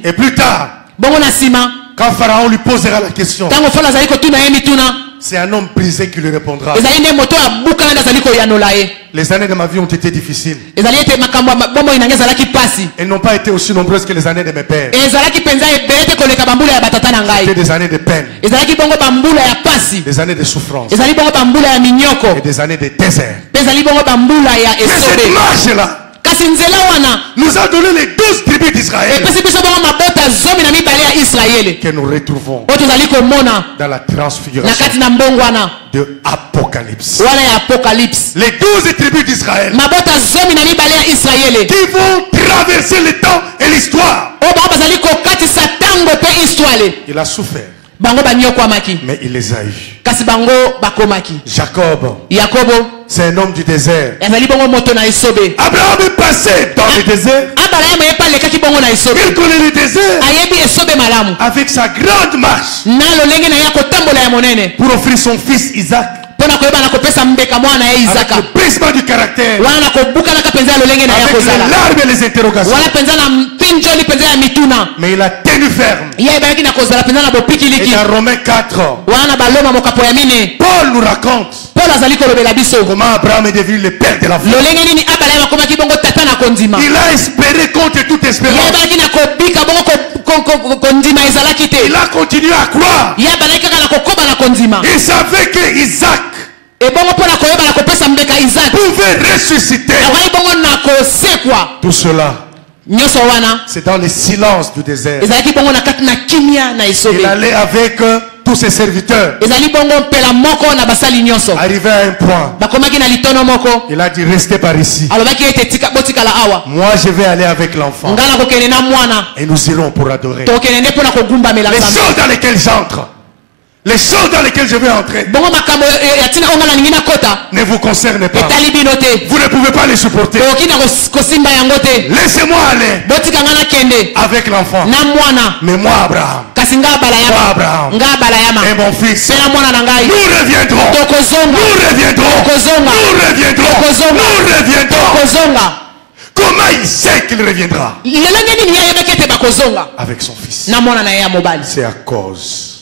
Et plus tard, quand Pharaon lui posera la question, C'est un homme brisé qui lui répondra. ezali nde moto ya buka nde azali koyanola ye. Les années de ma vie ont été difficiles. ezali ete makambo ya bomoi nange ezalaki pasi. Elles n'ont pas été aussi nombreuses que les années de mes pères. ezalaki mpenza ebele te koleka bambula ya batata na ngai. C'était des années de peine. ezalaki bongo bambula ya pasi. Des années de souffrance. ezali bongo bambula ya minyoko. Et des années de désert. mpe ezali bongo bambula ya Mais cette esobe. marche-là kasi nzela wana nous a donné les 12 tribus d'Israël epesi biso bongo mabota 12 ya israele que nous retrouvons oyo tozali komona dans la na transfiguration kati na mbongo wana de Apocalypse. wana ya apocalypse. Les 12 tribus d'Israël mabota 12 ya israele qui vont traverser le temps et l'histoire. oyo bango bazali kokatisa ntango mpe histoire. Il a souffert, bango banyokwamaki mais il les a eus. kasi bango bakomaki. Jacob, yakobo c'est un homme du désert. ezali bongo moto na esobe. Abraham est passé dans le désert. abraham ye mpe alekaki bongo na esobe. Il connaît le désert ayebi esobe malamu avec sa grande marche na lolenge na ye kotambola ya monene pour offrir son fils Isaac. mpo na koyeba na kopesa mbeka mwana na ye Avec izaka le brisement du caractère, wana na kobukanaka mpenza ya lolenge na ye avec les kozala larmes et les interrogations. wana mpenza na mpinjoli mpenza ya mituna Mais il a tenu ferme. ye ayebaki na kozala mpenza na Et bopikiliki dans Romains 4, wana na baloma mokapo ya mine Paul nous raconte paul azali kolobela biso comment Abraham est devenu le père de la foi. lolenge nini abraham akomaki bongo tata na kondima Il a espéré contre toute ye espérance. ayebaki na kobika bongo kondima ezalaki te Il a continué à croire. ye abandaki kaka na kokoba na kondima Il savait que Isaac ebongo mpo na koyeba na kopesa mbeka isaac pouvait ressusciter. akwaki bongo na kosekwa Tout cela, nyonso wana c'est dans le silence du désert. ezalaki bongo na kati na kimia na esobe Il allait avec tous ses serviteurs. ezali bongo mpela moko na basali nyonso Arrivé à un point, bakomaki na litono moko il a dit restez par ici. alobaki ete botikala awa Moi, je vais aller avec l'enfant. nga na kokende na mwana Et nous irons pour adorer. tokende nde mpo na kogumbamela Les nzambe choses dans lesquelles j'entre, les choses dans lesquelles je vais entrer, bongo makambo ya ntina onga na ningi nakota ne vous concernent pas. etali bino te Vous ne pouvez pas les supporter. okoki na kosimba yango te Laissez-moi aller botika nga nakende avec l'enfant. na mwana Mais moi, Abraham, kasi nga abala moi, yama Abraham, nga abala yama et mon fils, mpe na mwana na ngai nous reviendrons. tokozonga Nous reviendrons. tokozonga Nous reviendrons. tokozonga Nous reviendrons. tokozonga Comment il sait qu'il reviendra? lelenge nini ye ayebaki ete bakozonga Avec son fils. na mwana na ye ya mobali C'est à cause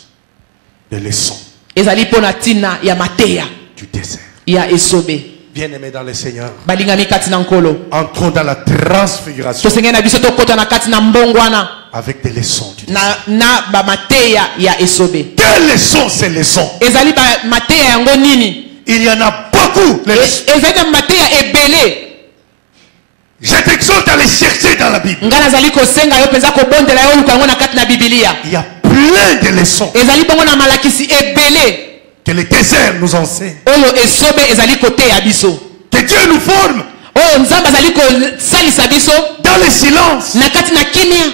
des leçons ezali mpo na ntina ya mateya du désert. ya esobe. Bien-aimés dans le Seigneur, balingami kati na nkolo entrons dans la transfiguration tosengeli na biso tokota na kati na mbongwana avec des leçons du désert. na bamateya ya esobe. Quelles leçons ces leçons? ezali bamateya yango nini? Il y en a beaucoup. Les leçons. ezali na mateya ebele. Je t'exhorte à les chercher dans la Bible. nga nazali kosenga yo mpenza kobondela yo oluka yango na kati na bibilia. Il y a plein de leçons ezali bongo na malakisi ebele que le désert nous enseigne. oyo esobe ezali koteya biso. Que Dieu nous forme oyo nzambe azali kosalisa biso dans le silence. na kati na kimia.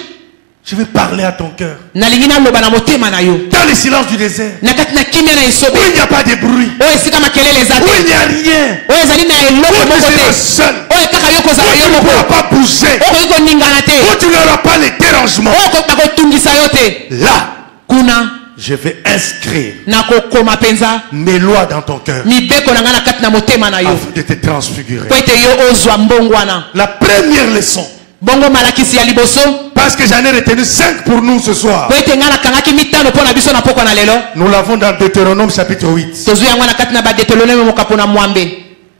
Je vais parler à ton cœur. nalingi naloba na motema na yo Dans le silence du désert. na kati na kimia na esobe Où il n'y a pas de bruit. oyo esika makelele eza Où il te n'y a rien. oyo ezali na eloko Où tu moko seras te seul. oyo kaka yo Où kozala tu yo ne moko pourras pas bouger. okoki koningana te Où tu n'auras pas les dérangements. oyo bakotungisa yo te. Là, kuna je vais inscrire nakokoma mpenza mes lois dans ton cœur mibeko na ngai na kati na motema na yo afin de te transfigurer. po ete yo ozwa mbongwana. La première leçon, bongo malakisi ya liboso parce que j'en ai retenu 5 pour nous ce soir. po ete ngai nakangaki mitano mpo na biso na pokwa na lelo. Nous l'avons dans Deutéronome chapitre 8, tozwi yango na kati na badetelonome mokapo na mwambe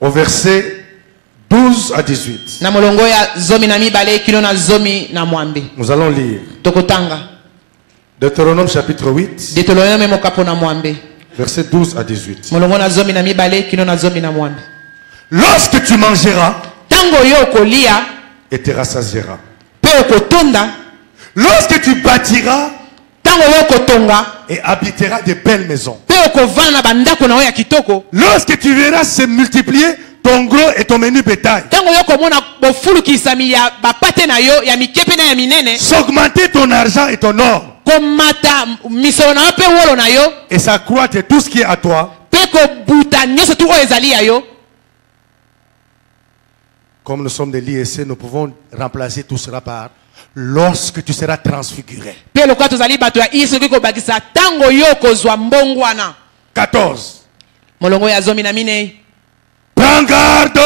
au verset 12 à 18. na molongo ya zomi na mibale kino na zomi na mwambe. Nous allons lire tokotanga Deutéronome chapitre 8, detelonome mokapo na mwambe verset 12 à 18. molongo na zomi na mibale kino na zomi na mwambe. Lorsque tu mangeras ntango yo okolia et te rassasieras. mpe okotonda, Lorsque tu bâtiras ntango yo okotonga et habiteras de belles maisons. mpe okovanda na bandako na yo ya kitoko, Lorsque tu verras se multiplier ton gros et ton menu bétail, ntango yo okomona bofulukisami ya bapate na yo ya mikepe na ya minene, s'augmenter ton argent et ton or, komata misolo na yo mpe wolo na yo, et s'accroître tout ce qui est à toi, mpe kobuta nyonso tu oyo ezali ya yo. comme nous sommes des l'ISC, nous pouvons remplacer tout cela par lorsque tu seras transfiguré. mpe lokola tozali bato ya iso okoki kobakisa ntango yo okozwa mbongwana. 14. molongo ya zomi na minei. Prends garde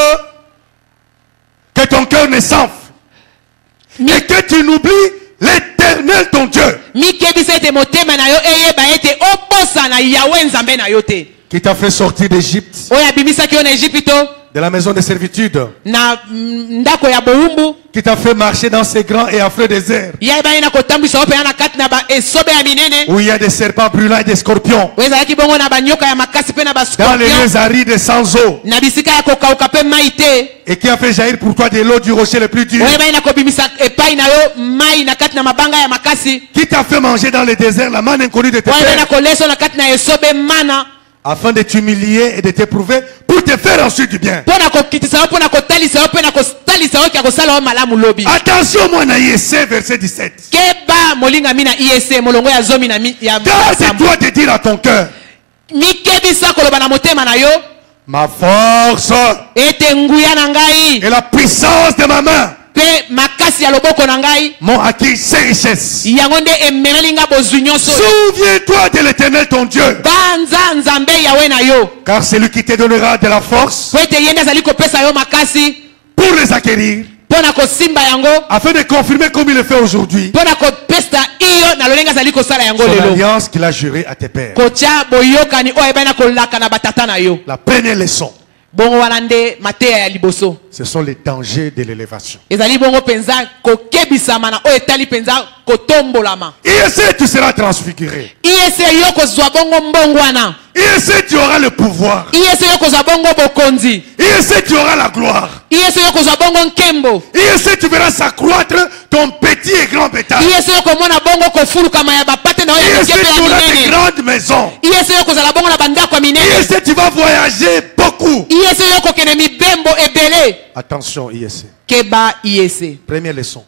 que ton cœur ne s'enfle et que tu n'oublies l'Éternel ton Dieu. mikebisa ete motema na yo eyeba ete obosa kobosana yawe nzambe na yo te. Qui t'a fait sortir d'Égypte, Oyo abimisaki yo na Egypte de la maison de servitude, na ndako ya bowumbu. qui t'a fait marcher dans ces grands et affreux déserts, Ye ba ina kotambisa ope na kati na ba esobe ya minene. où il y a des serpents brûlants et des scorpions, Wezalaki bongo na banyoka ya makasi pe na ba dans les scorpion. lieux arides sans eau, Na bisika ya kokauka pe mai te. et qui a fait jaillir pour toi de l'eau du rocher le plus dur, Oyo ba ina kobimisa epai na yo mai na kati na mabanga ya makasi. qui t'a fait manger dans le désert la manne inconnue de tes Oyo ba ina pères, koleso na kati na esobe mana. afin de t'humilier et de t'éprouver pour te faire ensuite du bien. Pona kokitisa yo pona kotalisa yo pe na kotalisa yo kia kosala yo malamu lobi. Attention, moi, Naïsé, verset 17. Keba molinga mina ISC molongo ya zomi na mi ya Garde-toi de dire à ton cœur, mikebisa koloba na motema na yo ma force ete nguya na ngai et la puissance de ma main pe makasi ya loboko na ngai m'ont acquis ces richesses. yango nde ememeli nga bozwi nyonso. Souviens-toi de l'Éternel ton Dieu, banza nzambe yawe na yo car c'est lui qui te donnera de la force po ete ye nde azali kopesa yo makasi pour les acquérir, mpo na kosimba yango afin de confirmer comme il le fait aujourd'hui mpo na kopesa iyo na lolenge azali kosala yango son lelo alliance qu'il a juré à tes pères. kotya boyokani oyo ebani na kolaka na batata na yo. La première leçon, Bongo wana nde mateya ya liboso ce sont les dangers de l'élévation. ezali bongo penza kokebisama na oyo etali penza kotombolama. Ici, tu seras transfiguré. ISC yo kozwa bongo mbongo wana. Ici, tu auras le pouvoir. ISC yo kozwa bongo bokonzi. Ici, tu auras la gloire. ISC yo kozwa bongo nkembo. Ici, tu verras s'accroître ton petit et grand bétail. ISC yo komona bongo kofulukama ya bapate na oyo ya Ici, mike pe tu ya auras des minene. grandes maisons. ISC yo kozala bongo na bandako ya minene. Ici, tu vas voyager beaucoup. ISC yo kokende mibembo ebele. Attention, ISC. Keba ISC. Première leçon.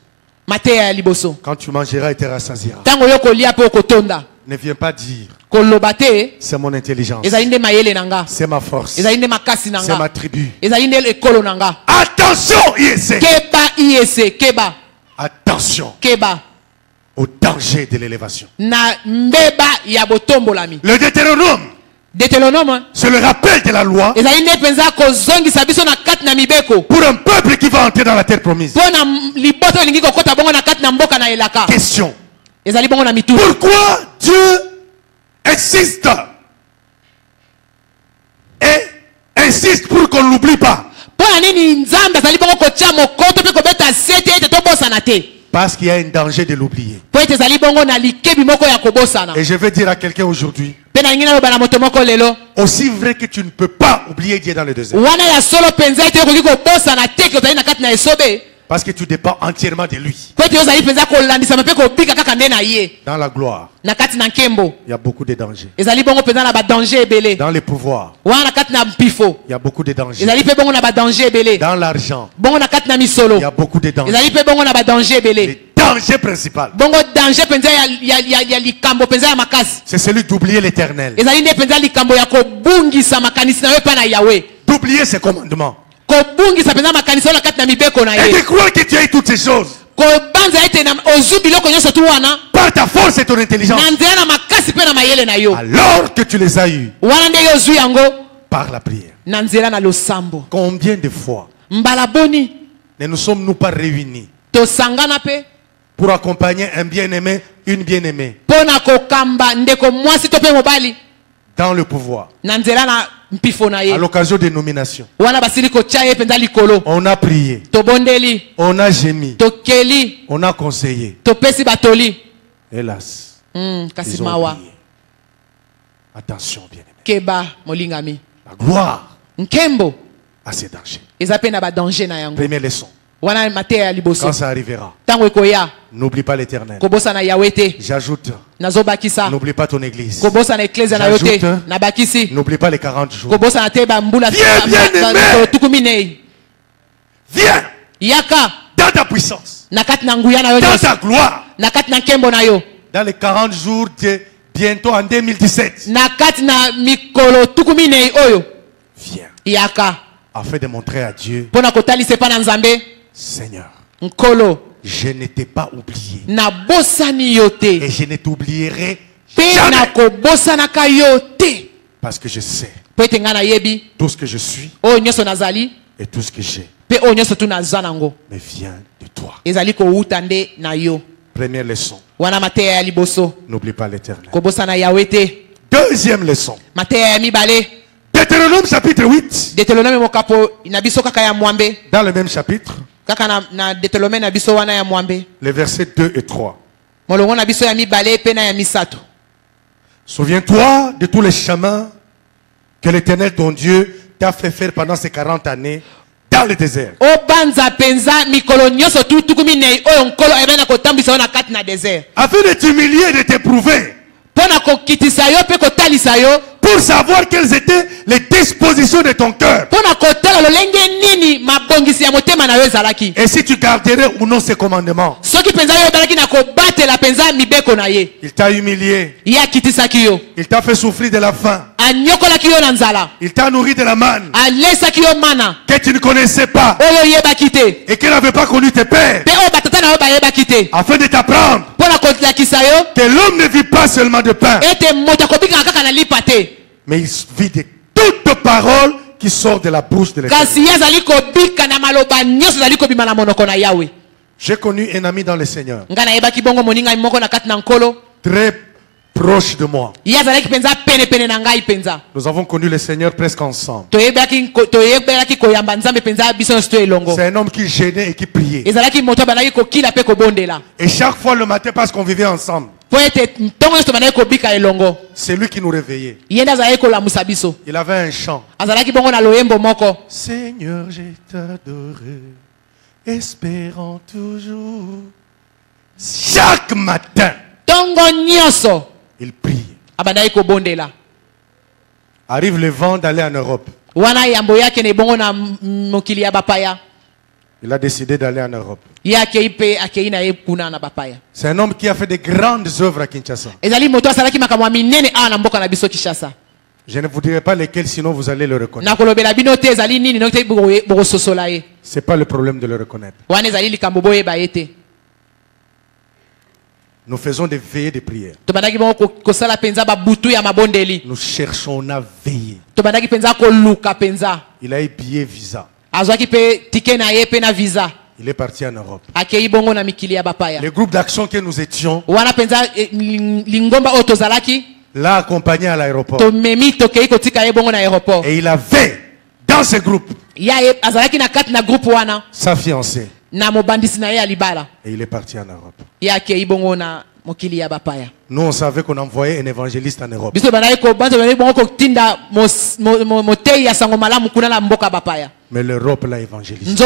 Mateya ya liboso. Quand tu mangeras et te rassasieras, Tango yo kolia pe okotonda. ne viens pas dire, Koloba te c'est mon intelligence, ezali nde mayele na nga. c'est ma force, Ezali nde makasi na c'est ma nga. tribu. Ezali nde ekolo na nga. Attention, ISC. Keba ISC. Keba. Attention Keba. au danger de l'élévation. Na mbeba ya botombolami. Le Deutéronome, Deutéronome c'est le rappel de la loi ezali nde penza kozongisa biso na kati na mibeko pour un peuple qui va entrer dans la terre promise. mpo na liboto elingi kokota bongo na kati na mboka na elaka. Question. Ezali bongo na mituna. Pourquoi Dieu insiste et insiste pour qu'on ne l'oublie pas? Mpo na nini nzambe azali bongo kotia mokoto mpe kobeta sete ete tobosana te? Parce qu'il y a un danger de l'oublier. Mpo ete ezali bongo na likebi moko ya kobosana. Et je veux dire à quelqu'un aujourd'hui, Mpe nalingi naloba na moto moko lelo aussi vrai que tu ne peux pas oublier Dieu dans le désert, wana ya solo penza ete okoki kobosana te ke ozali na kati na esobe parce que tu dépends entièrement de lui. mpo ete ozali penza kolandisama mpe kobika kaka nde na ye Dans la gloire, na kati na nkembo. il y a beaucoup de dangers. Ezali bongo penza na badanger ebele Dans les pouvoirs, wana na kati na mpifo. il y a beaucoup de dangers. Ezali mpe bongo na badanger ebele Dans l'argent, bongo na kati na misolo. il y a beaucoup de dangers. Ezali mpe bongo na badanger ebele Le danger principal, bongo danger penza ya likambo penza ya makasi c'est celui d'oublier l'éternel, ezali nde penza likambo ya kobungisa makanisi na yo epai na yawe, d'oublier ses commandements, kobungisa penza makanisi oyo na kati na mibeko na et de ye, croire que tu as eu toutes ces choses kobanza ete ozwi biloko nyonso tu wana par ta force et ton intelligence, na nzela na makasi mpe na mayele na yo, alors que tu les as eus wana nde yo ozwi yango par la prière. na nzela na losambo. Combien de fois Mbala boni ne nous sommes-nous pas réunis tosangana mpe pour accompagner un bien-aimé, une bien-aimée, mpo na kokamba ndeko mwasi to mpe mobali dans le pouvoir, na nzela na mpifo na à ye, l'occasion des nominations? wana basili kotia ye mpenza likolo, On a prié, tobondeli, on a gémi, tokeli, on a conseillé. topesi batoli. Hélas, Kasi ils ont mawa oublié. Attention, bien-aimé. keba molingami. La gloire Nkembo a ses dangers. eza pe na badanger na yango. Première leçon, Wana mateya ya liboso quand ça arrivera, ntango ekoya n'oublie pas l'éternel. kobosana yawe te. J'ajoute, Nazobakisa n'oublie pas ton église. kobosana eklezia na yo te. J'ajoute, Nabakisi n'oublie pas les 40 jours. kobosana te bambula Viens, bien-aimé. tuku minei. Viens Yaka dans ta puissance, na kati na nguya na yo dans nyonso, ta gloire, na kati na nkembo na yo, dans les 40 jours de bientôt en 2017. na kati na mikolo tuku minei oyo. Viens, Yaka afin de montrer à Dieu, mpo na kotalisa epai na nzambe Seigneur, nkolo je ne t'ai pas oublié nabosani yo te et je ne t'oublierai mpe jamais, nakobosanaka yo te parce que je sais mpo ete ngai nayebi tout ce que je suis oyo nyonso nazali et tout ce que j'ai mpe oyo nyonso tu naza nango me vient de toi. ezali kowuta nde na yo. Première leçon, Wana mateya ya liboso n'oublie pas l'éternel. kobosana yawe te. Deuxième leçon. Mateya Deutéronome chapitre 8. Deutéronome mokapo na biso kaka ya mwambe. Dans le même chapitre. Kaka na Deutéronome na biso wana ya mwambe. Les versets 2 et 3. Molongo na biso ya mibale pe na ya misato. Souviens-toi de tous les chemins que l'Éternel ton Dieu t'a fait faire pendant ces 40 années dans le désert. Obanza penza mikolo nyoso tutukumi nei oyo nkolo ebena kotambisa na kati na désert. Afin de t'humilier et de t'éprouver. Pona kokitisa yo pe kotalisa yo. Pour savoir quelles étaient les dispositions de ton cœur. Et si tu garderais ou non ses commandements. Il t'a humilié. Il t'a fait souffrir de la faim. Il t'a nourri de la manne que tu ne connaissais pas et que n'avait pas connu tes pères, afin de t'apprendre que l'homme ne vit pas seulement de pain, mais il vit de toutes paroles qui sortent de la bouche de l'Éternel. J'ai connu un ami dans le Seigneur, très proche de moi. Nous avons connu le Seigneur presque ensemble. C'est un homme qui gênait et qui priait. Et chaque fois le matin, parce qu'on vivait ensemble, c'est lui qui nous réveillait. Il avait un chant. Seigneur, je t'adoré, espérant toujours. Chaque matin, il prie. Arrive le vent d'aller en Europe. Il a décidé d'aller en Europe. C'est un homme qui a fait de grandes œuvres à Kinshasa. Je ne vous dirai pas lesquels, sinon vous allez le reconnaître. Ce n'est pas le problème de le reconnaître. Nous faisons des veillées de prière. Nous cherchons à veiller. Il a eu billet visa. Il est parti en Europe. Le groupe d'action que nous étions l'a accompagné à l'aéroport. Et il avait dans ce groupe sa fiancée. Et il est parti en Europe. Nous on savait qu'on envoyait un évangéliste en Europe. Mais l'Europe l'a évangélisé. Bien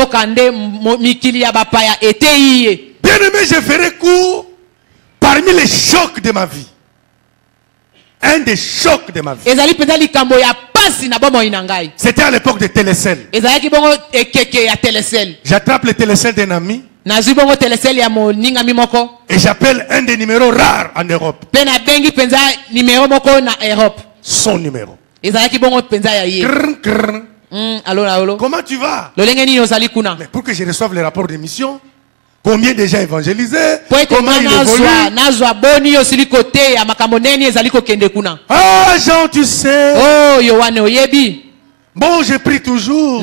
aimé, je ferai court parmi les chocs de ma vie. Un des chocs de ma vie. C'était à l'époque de Télécell. J'attrape le Télécell d'un ami. Et j'appelle un des numéros rares en Europe. Son numéro. Comment tu vas? Mais pour que je reçoive le rapport d'émission, combien déjà évangélisés, comment il évolue. Ah Jean, tu sais. Bon, je prie toujours.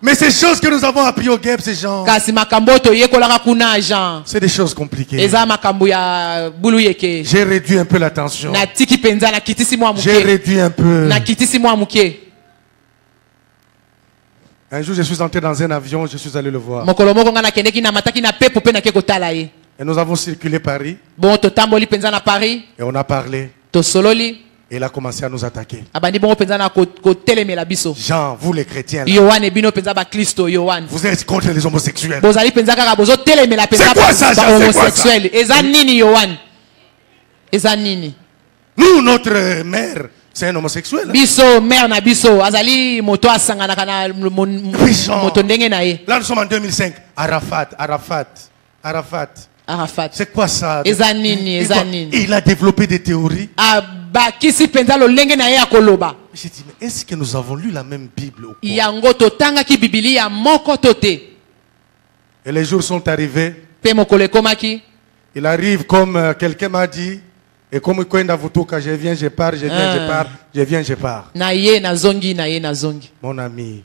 Mais ces choses que nous avons appris au Gap, ces gens, c'est des choses compliquées. J'ai réduit un peu la tension. J'ai réduit un peu. Un jour, je suis entré dans un avion, je suis allé le voir. Et nous avons circulé Paris. Et on a parlé. Et il a commencé à nous attaquer. Jean, vous les chrétiens, là, vous êtes contre les homosexuels. C'est quoi ça, Jean? C'est quoi ça? Nous, notre mère, c'est un homosexuel. Puis Jean, là nous sommes en 2005. Arafat. C'est quoi ça? Il a développé des théories. J'ai dit, mais est-ce que nous avons lu la même Bible ou quoi? Et les jours sont arrivés. Il arrive comme quelqu'un m'a dit. Et comme je viens, je pars, je viens, je pars, je viens, je pars. Mon ami,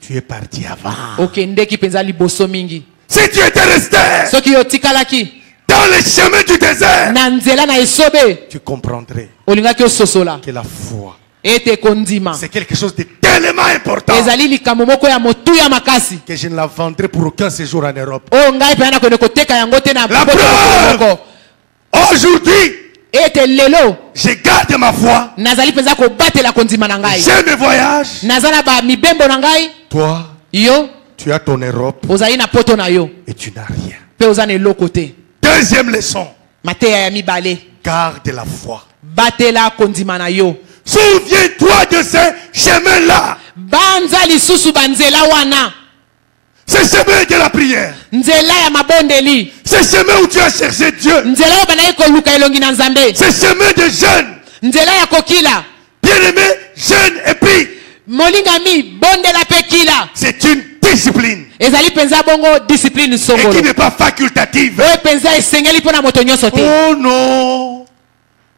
tu es parti avant. Si tu étais resté dans les chemins du désert, na nzela na esobe tu comprendrais olingaki ososola que la foi, ete kondima c'est quelque chose de tellement important ezali likambo moko ya motuya makasi que je ne la vendrai pour aucun séjour en Europe. oyo ngai mpe nakende koteka yango te na La poto preuve! moko Aujourd'hui, ete lelo je garde ma foi. nazali mpenza kobatela kondima na ngai J'ai mes voyages. naza na bamibembo na ngai Toi, yo tu as ton Europe ozali na poto na yo et tu n'as rien. mpe oza na eloko te. Deuxième leçon, mateya ya mibale garde la foi. batela kondima na yo. Souviens-toi de ces chemins-là. banza lisusu banzela wana Ces chemins de la prière. nzela ya mabondeli Ces chemins où tu as cherché Dieu. nzela oyo bandaki koluka elongi na nzambe Ces chemins de jeûne. nzela ya kokila Bien-aimé, jeûne et prie. molingami bondela mpe kila C'est une discipline. ezali mpenza bongo discipline Et qui songolo n'est pas facultative. oyo mpenza esengeli mpo na moto nyonso te. Oh non.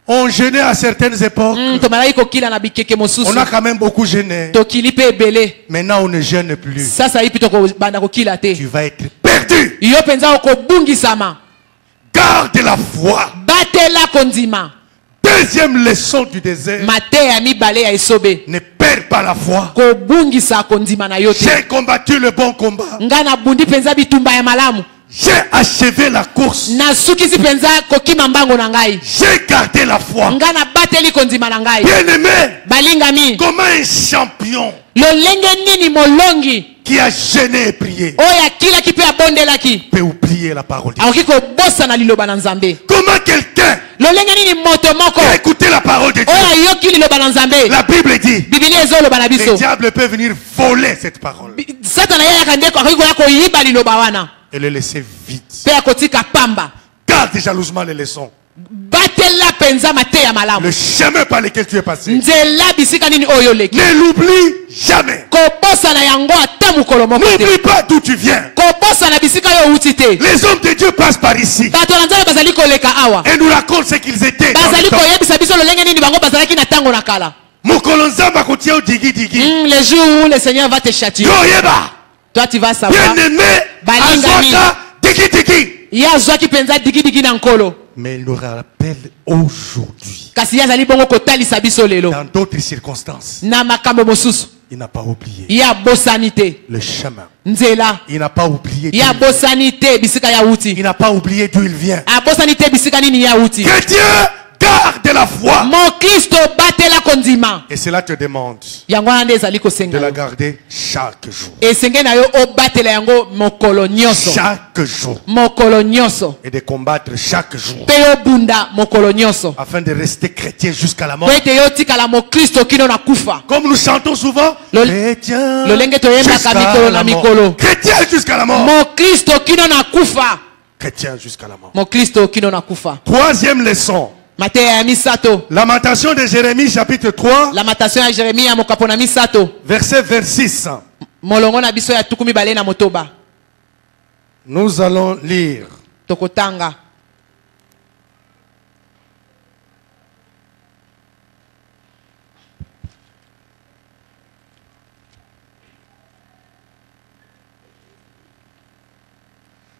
On jeûnait à certaines époques. Tomalaki kokila na bikeke mosusu On a quand même beaucoup jeûné. tokili mpe ebele Maintenant, on ne jeûne plus. sasa yi mpe tokobanda kokila te Tu vas être perdu. yo mpenza okobungisama. Garde la foi. batela kondima Deuxième leçon du désert. mateya ya mibale ya esobe Ne perds pas la foi. kobungisa kondima na yo te. J'ai combattu le bon combat. ngai nabundi mpenza bitumba ya malamu J'ai achevé la course. nasukisi mpenza kokima mbango na ngai J'ai gardé la foi. ngai nabateli kondima na ngai. Bien-aimé, balingami comment un champion lolenge nini molongi qui a jeûné et prié oyo akilaki mpe abondelaki peut oublier la parole de Dieu? akoki kobosana liloba na nzambe? Comment quelqu'un lolenge nini moto moko qui a écouté la parole de Dieu? oyo ayoki liloba na nzambe? La Bible dit, biblia ezoloba na le biso diable peut venir voler cette parole satana yayaka nde akoki koya koyiba liloba wana et le laisser vide. mpe akotika pamba. Garde jalousement les leçons. batela mpenza mateya malamu Le chemin par lequel tu es passé. nzela bisika nini oyo oleki Ne l'oublie jamais. kobosana yango ata mokolo moko te. N'oublie pas d'où tu viens. kobosana bisika oyo outi te. Les hommes de Dieu passent par ici bato na nzambe bazali koleka awa et nous racontent ce qu'ils étaient. dans bazali le temps. koyebisa biso lolenge nini bango bazalaki na ntango na kala. Mokolo nzamba kotia digi digi. Le jour où le Seigneur va te châtier, Yoyeba. toi tu vas savoir. Bien-aimé, Balingami. azwaka digi digi. Ye azwaki mpenza digidigi na nkolo Mais il nous rappelle aujourd'hui, kasi ye azali bongo kotalisa biso lelo dans d'autres circonstances, na makambo mosusu. il n'a pas oublié Ye abosani te le chemin. nzela, Il n'a pas oublié. ye abosani te bisika ya Il uti, n'a pas oublié d'où il vient. abosani te bisika nini ya uti. Chrétien, garde la foi. Mon Kristo batela kondima Et cela te demande yango wana nde ezali de kosenga la yo. garder chaque jour. Esenge na yo obatela yango mokolo nyonso, Chaque jour. mokolo nyonso, Et de combattre chaque jour. mpe obunda mokolo nyonso Afin de rester chrétien jusqu'à la mort. po ete yo tikala mokristo kino na kufa. Comme nous chantons souvent, Lol- chrétien lolenge toyembaka jusqu'à mikolo na la mort. mikolo. Chrétien jusqu'à la mort. mokristo kino na kufa, Chrétien jusqu'à la mort. mokristo kino na kufa. Troisième leçon. mateya ya misato, Lamentation de Jérémie chapitre 3, lamentation ya jeremia mokapo na misato verset 26. molongo na biso ya tuku mibale na motoba. Nous allons lire. Tokotanga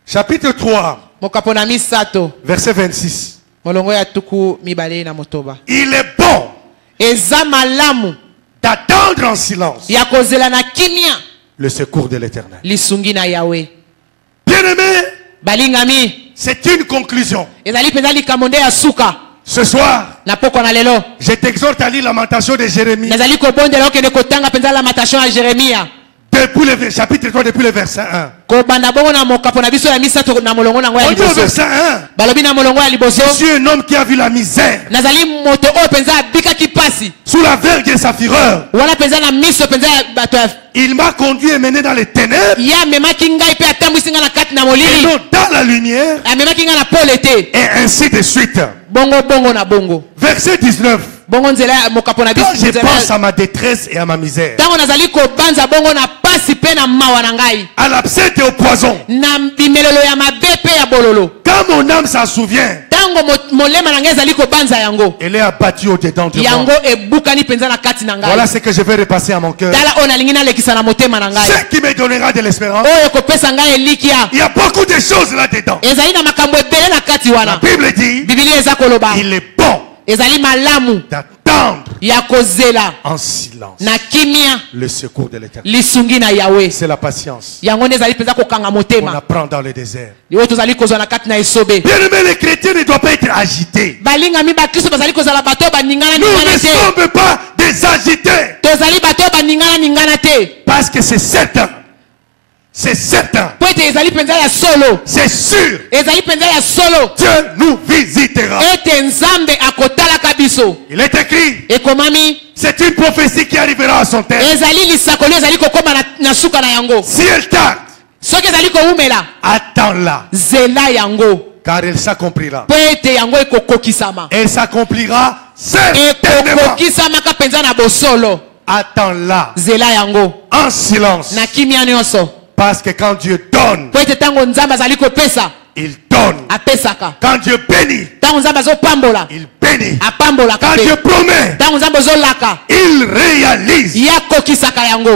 Chapitre 3, mokapo na misato verset 26. molongo ya tuku mibale na motoba. Il est bon eza malamu d'attendre en silence ya kozela na kimia le secours de l'Éternel. lisungi na yawe. Bien-aimé, balingami c'est une conclusion. ezali mpenza likambo nde ya suka Ce soir, na poko na lelo. je t'exhorte à lire Lamentation de Jérémie nazali kobondela okende kotanga mpenza lamentation ya jeremia depuis le chapitre 3, depuis le verset 1. kobanda bongo na mokapo na biso ya misato na molongo nango ya On dit au liboso. verset 1, balobi na molongo ya liboso, je suis un homme qui a vu la misère nazali moto oyo mpenza abikaki pasi sous la vergue de sa fureur. wana mpenza na miso mpenza ya bato ya Il m'a conduit et mené dans les ténèbres ye amemaki ngai mpe atambwisi ngai na kati na et molili, non dans la lumière, amemaki ngai na pole te, et ainsi de suite. bongo bongo na bongo. Verset 19. Quand je pense à ma détresse et à ma misère, à l'absinthe et au poison, quand mon âme s'en souvient, elle est abattue au-dedans de moi. Voilà ce que je vais repasser à mon cœur. Ce qui me donnera de l'espérance. Il y a beaucoup de choses là-dedans. La Bible dit, il est bon d'attendre en silence le secours de l'Éternel. C'est la patience qu'on apprend dans le désert. Bien-aimé, les chrétiens ne doivent pas être agités. Nous ne sommes pas des agités. Parce que c'est certain. C'est certain. C'est sûr. Dieu nous visitera. Il est écrit. C'est une prophétie qui arrivera à son terme. Si elle tarde, attends-la. Car elle s'accomplira. Elle s'accomplira certainement. Attends-la. En silence. Parce que quand Dieu donne, il donne. Quand Dieu bénit, il bénit. Quand Dieu promet, il réalise.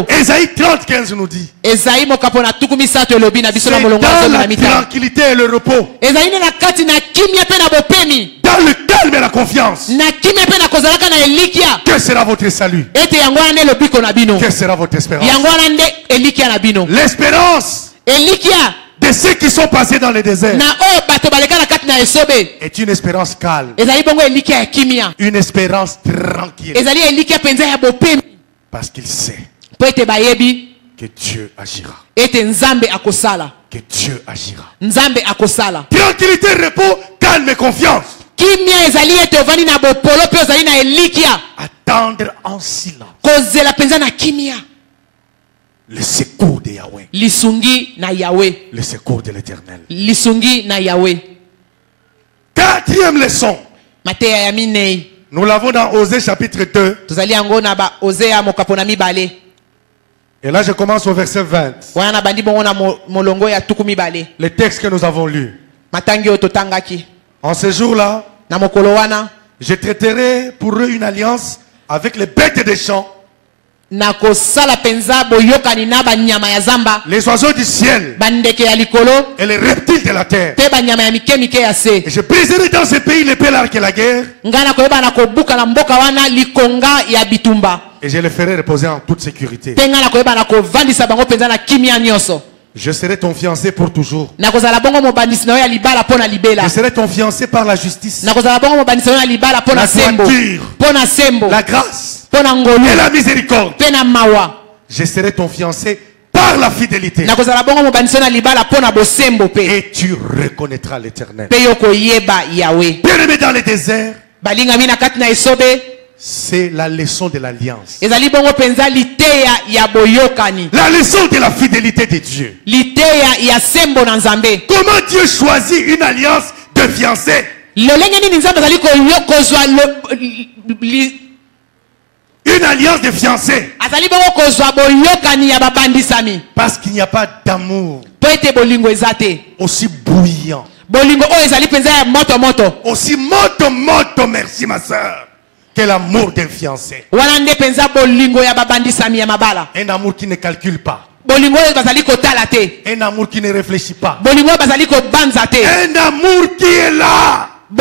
Ésaïe 30:15 nous dit, c'est dans la tranquillité et le repos, dans le calme et la confiance, que sera votre salut, que sera votre espérance. L'espérance de ceux qui sont passés dans le désert est une espérance calme, une espérance tranquille, parce qu'il sait que Dieu agira. Que Dieu agira. Tranquillité, repos, calme et confiance. Attendre en silence le secours de Yahweh. Le secours de l'Éternel. Quatrième leçon. Nous l'avons dans Osée chapitre 2. Et là je commence au verset 20. Le texte que nous avons lu. En ce jour-là, je traiterai pour eux une alliance avec les bêtes des champs, les oiseaux du ciel et les reptiles de la terre. Et je briserai dans ce pays l'épée, l'arc et la guerre. Et je les ferai reposer en toute sécurité. Je serai ton fiancé pour toujours. Je serai ton fiancé par la justice, la droiture, la grâce et la miséricorde. Je serai ton fiancé par la fidélité. Et tu reconnaîtras l'Éternel. Bien-aimé, dans le désert, c'est la leçon de l'alliance. La leçon de la fidélité de Dieu. Comment Dieu choisit une alliance de fiancés? Une alliance de fiancés. Parce qu'il n'y a pas d'amour aussi bouillant, aussi moto, merci ma soeur, que l'amour d'un fiancé. Un amour qui ne calcule pas. Un amour qui ne réfléchit pas. Un amour qui est là. Il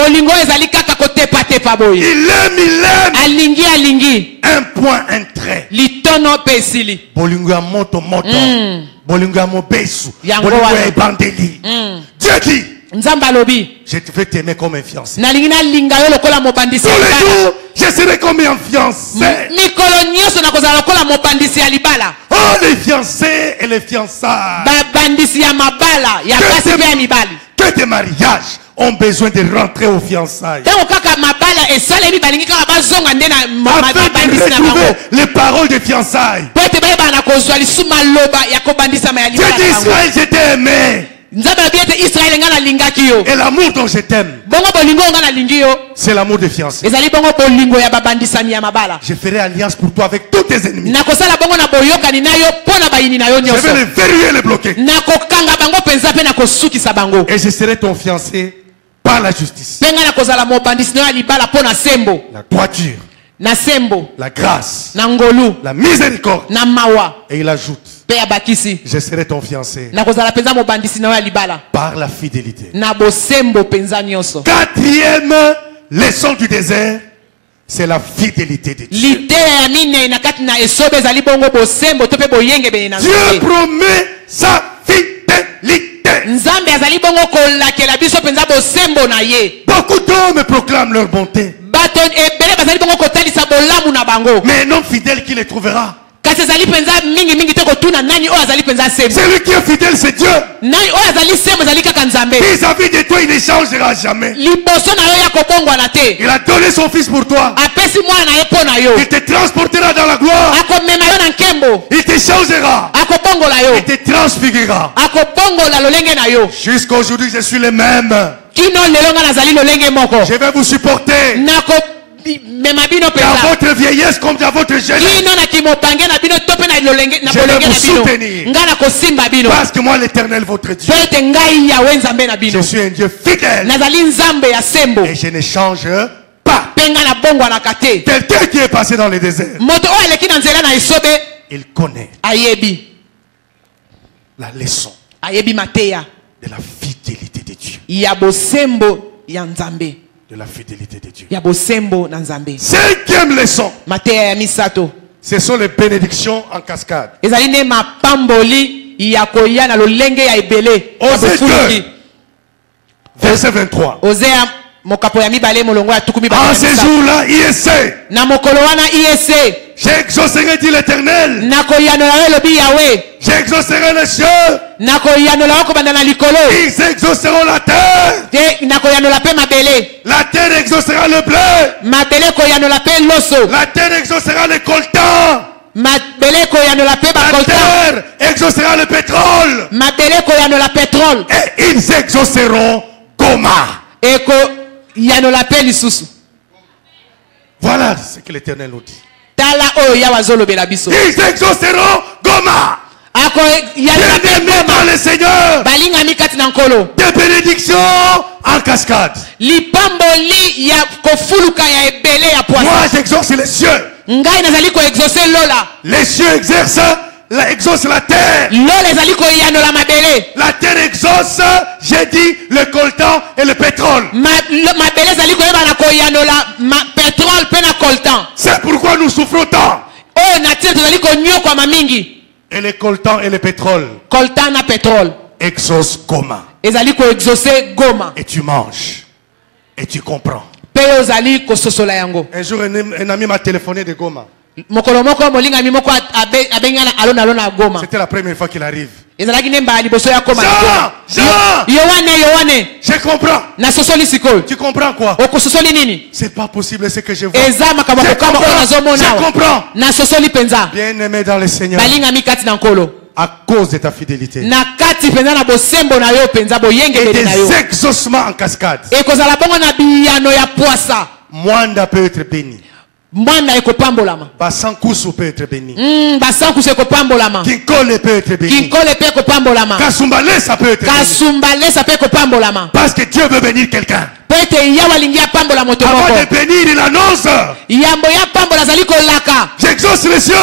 aime. Un point, un trait. Bolingo ya moto. Bolingo ya mobesu. Bolingo ya bandeli. Dieu dit, je vais t'aimer comme un fiancé. Tous les jours, je serai comme un fiancé. Oh, les fiancés et les fiançailles. Que des mariages ont besoin de rentrer aux fiançailles. Afin de retrouver les paroles de fiançailles. Dieu dit, Israël, je t'ai aimé. Et l'amour dont je t'aime, c'est l'amour des fiancés. Je ferai alliance pour toi avec tous tes ennemis. Je vais les verrouiller et les bloquer. Et je serai ton fiancé par la justice, la droiture, la grâce, la miséricorde. Et il ajoute, je serai ton fiancé par la fidélité. Quatrième leçon du désert, c'est la fidélité de Dieu. Dieu promet sa fidélité. Beaucoup d'hommes proclament leur bonté, mais un homme fidèle qui les trouvera? Celui qui est fidèle, c'est Dieu. Vis-à-vis de toi, il ne changera jamais. Il a donné son fils pour toi. Il te transportera dans la gloire. Il te changera. Il te transfigurera. Jusqu'à aujourd'hui, je suis le même. Je vais vous supporter dans votre vieillesse comme dans votre jeunesse. Je vais vous soutenir, parce que moi, l'Éternel, votre Dieu, je suis un Dieu fidèle et je ne change pas. Quelqu'un qui est passé dans le désert, il connaît la leçon de la fidélité de Dieu. De la fidélité de Dieu. Cinquième leçon, ce sont les bénédictions en cascade. Verset 23. En ce jour-là, j'exaucerai, dit l'Éternel. J'exaucerai les cieux. Ils exauceront la terre. La terre exaucera le blé. La terre exaucera le coltan. La terre exaucera le pétrole. Et ils exauceront Goma. Voilà ce que l'Éternel nous dit. Ils exauceront Goma. Bien-aimés dans le Seigneur, des bénédictions en cascade. Moi j'exauce les cieux. Les cieux exaucent la terre. La terre exauce, j'ai dit, le coltan et le pétrole. C'est pourquoi nous souffrons tant. Et le coltan et le pétrole exaucent Goma. Et tu manges. Et tu comprends. Un jour, un ami m'a téléphoné de Goma. C'était la première fois qu'il arrive. Jean, je comprends. Tu comprends quoi? C'est pas possible ce que je vois. Je comprends. Bien-aimé dans le Seigneur, à cause de ta fidélité et des exaucements en cascade, Mwanda peut être béni. Basankusu peut être béni. Kinkole peut être béni. Kasumbalesa peut être béni. Parce que Dieu veut bénir quelqu'un. Avant de bénir, il annonce: j'exauce les cieux.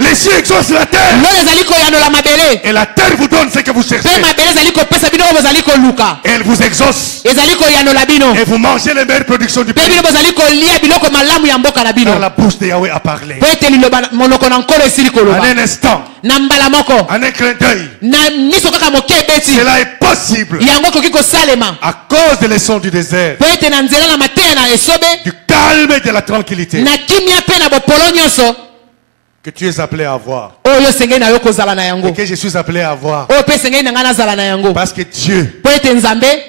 Les cieux exaucent la terre. Et la terre vous donne ce que vous cherchez. Et elle vous exauce. Et vous mangez les meilleures productions du pays. Car la bouche de Yahweh a parlé. En un instant, en un clin d'œil, cela est possible. À cause des leçons du désert, du calme et de la tranquillité que tu es appelé à avoir, et que je suis appelé à avoir. Parce que Dieu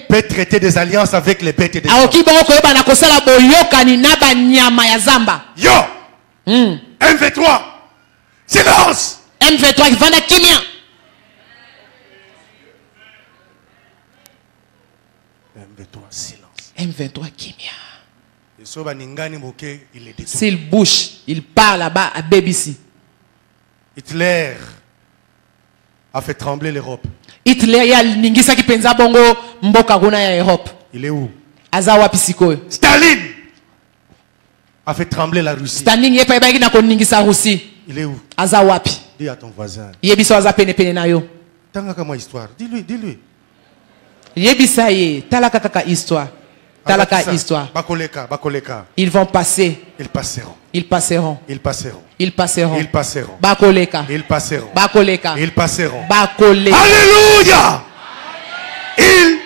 peut traiter des alliances avec les bêtes et des hommes. Yo, MV3, silence. M23 kimia. Et so baningani moke, il est détruit. S'il bouge, il part là-bas à BBC. Hitler a fait trembler l'Europe. Hitler ya ningisa kipenza bongo mboka kuna ya Europe. Il est où? Aza wapi sikoyo? Staline a fait trembler la Russie. Staline yepa ibaki na koningisa Russie. Il est où? Aza wapi? Dis à ton voisin. Yebiso aza pene pene na yo. Tanga kama histoire. Dis-lui. Yebisa ye, talaka kaka histoire. Talaka histoire. Bakoleka. Ils vont passer. Ils passeront. Ils passeront. Ils passeront. Ils passeront. Ils passeront. Bakoleka. Ils passeront. Bakoleka. Ils passeront. Bakoleka. Alléluia. Ils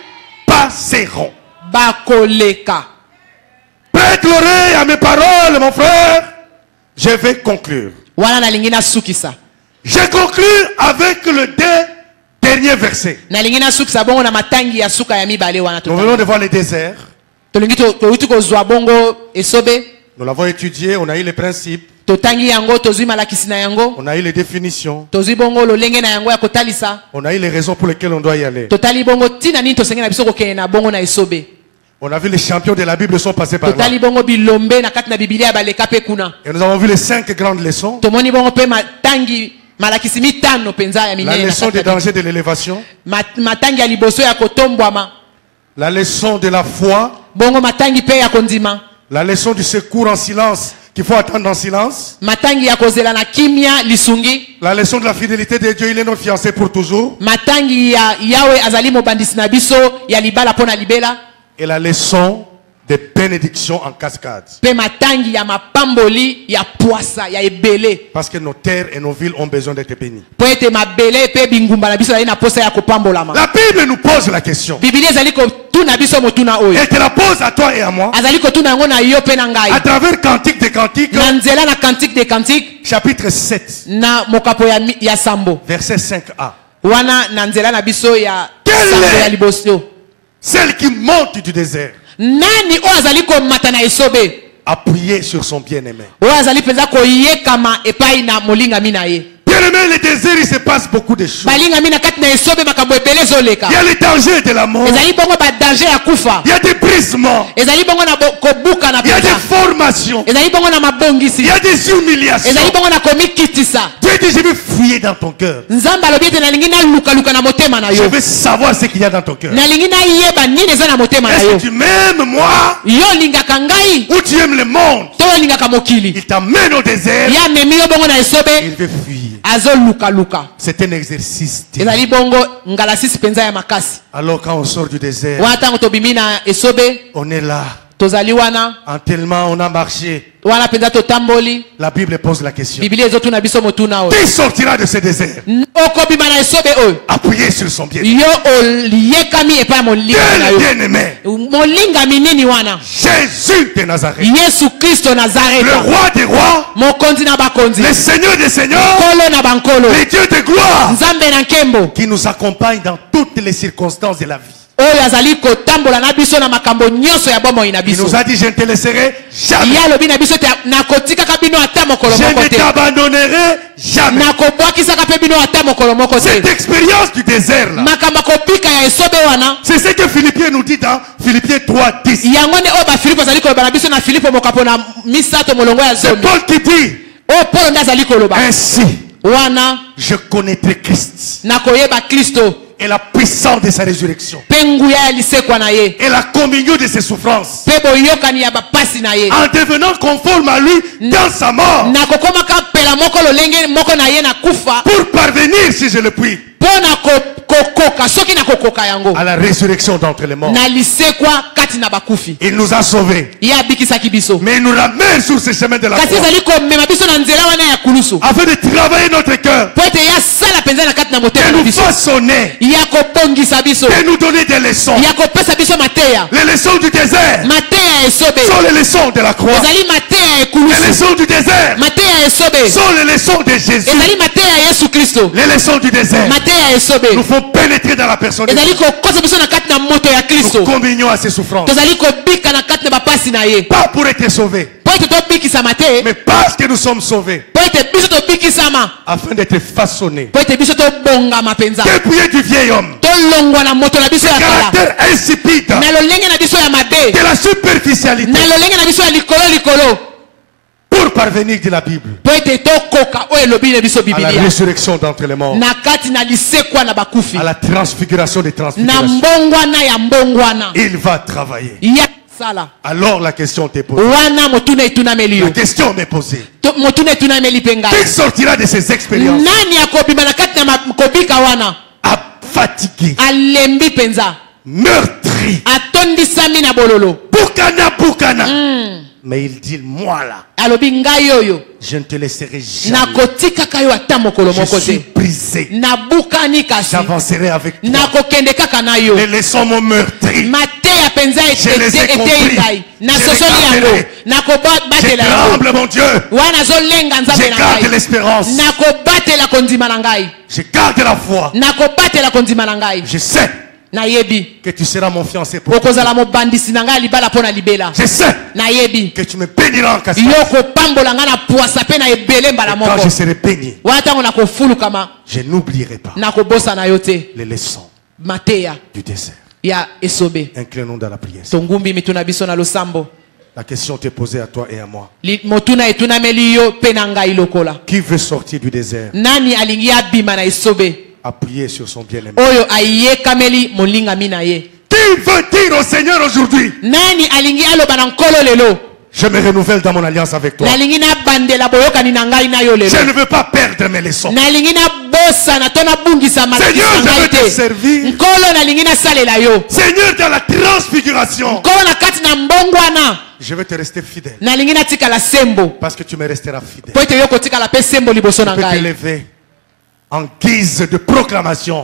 passeront. Bakoleka. Prête l'oreille à mes paroles, mon frère. Je vais conclure. Wana na lingina sukisa. Je conclue avec le dernier verset. Na lingina sukisa bongo na matangi ya suka ya mibale wana Nous venons de voir le désert. Tolingi to utuko zwa bongo esobe. Nous l'avons étudié, on a eu les principes. Totangi yango tozui malakisi na yango. On a eu les définitions. Tozui bongo lolenge na yango ya kotalisa. On a eu les raisons pour lesquelles on doit y aller. Totali bongo tina nini tosenge na biso kokene na bongo na esobe. On a vu les champions de la Bible sont passés par là. Totali bongo bilombe na kati na Biblia baleka pe kuna. Et nous avons vu les 5 grandes leçons. Tomoni bongo pe matangi malakisi mitano penza ya minene. La leçon des dangers de l'élévation. Matangi ya liboso ya kotombwama. La leçon de la foi. Bongo matangi pe ya kondima. La leçon du secours en silence qu'il faut attendre en silence. Matangi ya kozela na kimia lisungi. La leçon de la fidélité de Dieu, il est notre fiancé pour toujours. Matangi ya Yahweh azali mobandisi na biso ya libala pona libela. Et la leçon des bénédictions en cascade. Pe matangi ya mapamboli ya poisa ya ebele. Parce que nos terres et nos villes ont besoin d'être bénies. Po ete mabele pe bingumba na biso zali na posa ya kopambolama. La Bible nous pose la question. Biblia ezali kotuna biso motuna oyo. Elle te la pose à toi et à moi. Azali kotuna yango na yo pe na ngai. À travers Cantique des Cantiques. Na nzela na Cantique des Cantiques. Chapitre 7. Na mokapo ya sambo. Verset 5a. Wana na nzela na biso ya sambo ya liboso. Celle qui monte du désert. Nani o azali ko matana esobe. Appuyé sur son bien-aimé. O azali penza ko yekama epai na molinga minaye. Bien-aimé, le désert, il se passe beaucoup de choses. Balinga mina kati na esobe makambo ebele zoleka. Il y a les dangers de la mort. Ezali bongo ba danger ya kufa. Il y a des brisements. Ezali bongo na kobuka na Il y a des pesa. formations. Ezali bongo na mabongisi. Il y a des humiliations. Ezali bongo na komikitisa. Dieu dit, je vais fouiller dans ton cœur. Nzamba lobi ete na lingi na luka luka na motema na Je yo. vais savoir ce qu'il y a dans ton cœur. Na lingi na yeba nini eza na motema na Est-ce yo. que tu m'aimes moi Yo lingaka ngai. ou tu aimes le monde? To lingaka mokili. Il t'amène au désert. Ya memi yo bongo na esobe. Il veut fuir. Azo luka luka. C'est un exercice. Ezali bongo ngalasisi penza ya makasi. Alors quand on sort du désert, Wana tango tobimi na esobe. on est là. Tozali wana. En tellement on a marché. Wana penza totamboli. La Bible pose la question. Biblia ezotuna biso motuna oyo. Qui sortira de ce désert? Okobima na esobe oyo. Appuyé sur son pied. Yo oliyekami epai ya molinga na Quel yo. bien-aimé. Molinga minini wana. Jésus de Nazareth. Yesu Kristo Nazareth. Le roi des rois. Mokonzi na bakonzi. Le Seigneur des seigneurs. Kolo na bankolo. Le Dieu de gloire. Nzambe na nkembo. Qui nous accompagne dans toutes les circonstances de la vie. Oyo azali kotambola na biso na makambo nyonso ya bomoi na Il biso. nous a dit, je ne te laisserai jamais. Ya lobi na biso te nakotikaka bino ata mokolo Je moko ne te. t'abandonnerai jamais. Nakobwakisaka pe bino ata mokolo moko te. Cette expérience du désert là, Makambo kobika ya esobe wana. c'est ce que Philippiens nous dit dans Philippiens 3:10. Yango ne oyo bafilipo azali koloba na biso na Filipo mokapo na misato molongo ya C'est zomi. Paul qui dit, Oyo Paulo nde azali koloba. ainsi Wana je connaîtrai Christ nakoyeba Kristo. et la puissance de sa résurrection Pe nguya ya lisekwa na ye. et la communion de ses souffrances, Pe boyokani ya bapasi na ye. en devenant conforme à lui dans sa mort, Nakokomaka pela moko lolenge moko na ye na kufa. pour parvenir, si je le puis, Pona kokoka soki na kokoka yango. à la résurrection d'entre les morts. Na lisekwa kati na bakufi. Il nous a sauvés, Ya bikisaki biso. mais il nous ramène sur ce chemin de la Kasi croix ezali komema biso na nzela wana ya kulusu. afin de travailler notre cœur, Po ete ya sala penza na kati na motema de na nous biso. façonner, Ya kopongisa biso. de nous donner des leçons. Ya kopesa biso mateya. Les leçons du désert Mateya esobe. sont les leçons de la croix. Ezali mateya Les ekulusu. leçons du désert Mateya esobe. sont les leçons de Jésus. Ezali mateya Yesu Kristo. Les leçons du désert Mateya esobe. nous font pénétrer dans la personne de Ezali Jésus. kokosa biso na kati na moto ya Nous Kristo. communions à ses souffrances. Tozali kobika na kati na bapasi na ye. Pas pour être sauvés, Po Mais parce que nous sommes sauvés, afin d'être façonnés, dépouillés du vieil homme, du caractère insipide, de la superficialité, pour parvenir de la Bible à la résurrection d'entre les morts, à la transfiguration des transfigurations. Il va travailler. Alors la question t'est posée. La question m'est posée. Qui sortira de ces expériences fatigué, meurtri, Bukana. Mais il dit, moi là, je ne te laisserai jamais. Je suis brisé. J'avancerai avec toi. Les leçons m'ont meurtri. Je les ai compris. Je tremble, mon Dieu. Je garde l'espérance. Je garde la foi. Je sais que tu seras mon fiancé pour toi. Je sais que tu me béniras en cassette. Quand je serai béni, je n'oublierai pas les leçons du désert. Inclinons dans la prière. La question t'est posée à toi et à moi. Qui veut sortir du désert? Appuyer sur son bien-aimé. Qui veut dire au Seigneur aujourd'hui, je me renouvelle dans mon alliance avec toi. Je ne veux pas perdre mes leçons. Seigneur, je veux te servir. Seigneur, dans la transfiguration, je veux te rester fidèle. Parce que tu me resteras fidèle. Je peux t'élever en guise de proclamation.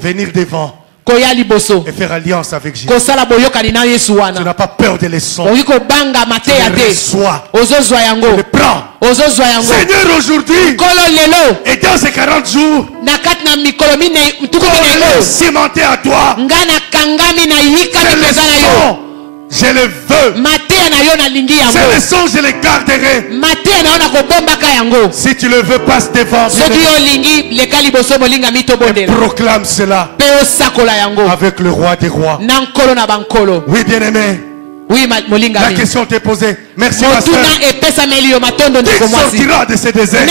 Venir devant et faire alliance avec Jésus. Tu n'as pas peur des leçons. Tu les reçois. Tu les prends. Seigneur, aujourd'hui et dans ces 40 jours, cimenté à toi, je le veux. Ces leçons, je les garderai. Si tu le veux, passe devant. Et proclame cela avec le roi des rois. Oui, bien-aimé. La question t'est posée. Merci, pasteur. Qui sortira de ces déserts?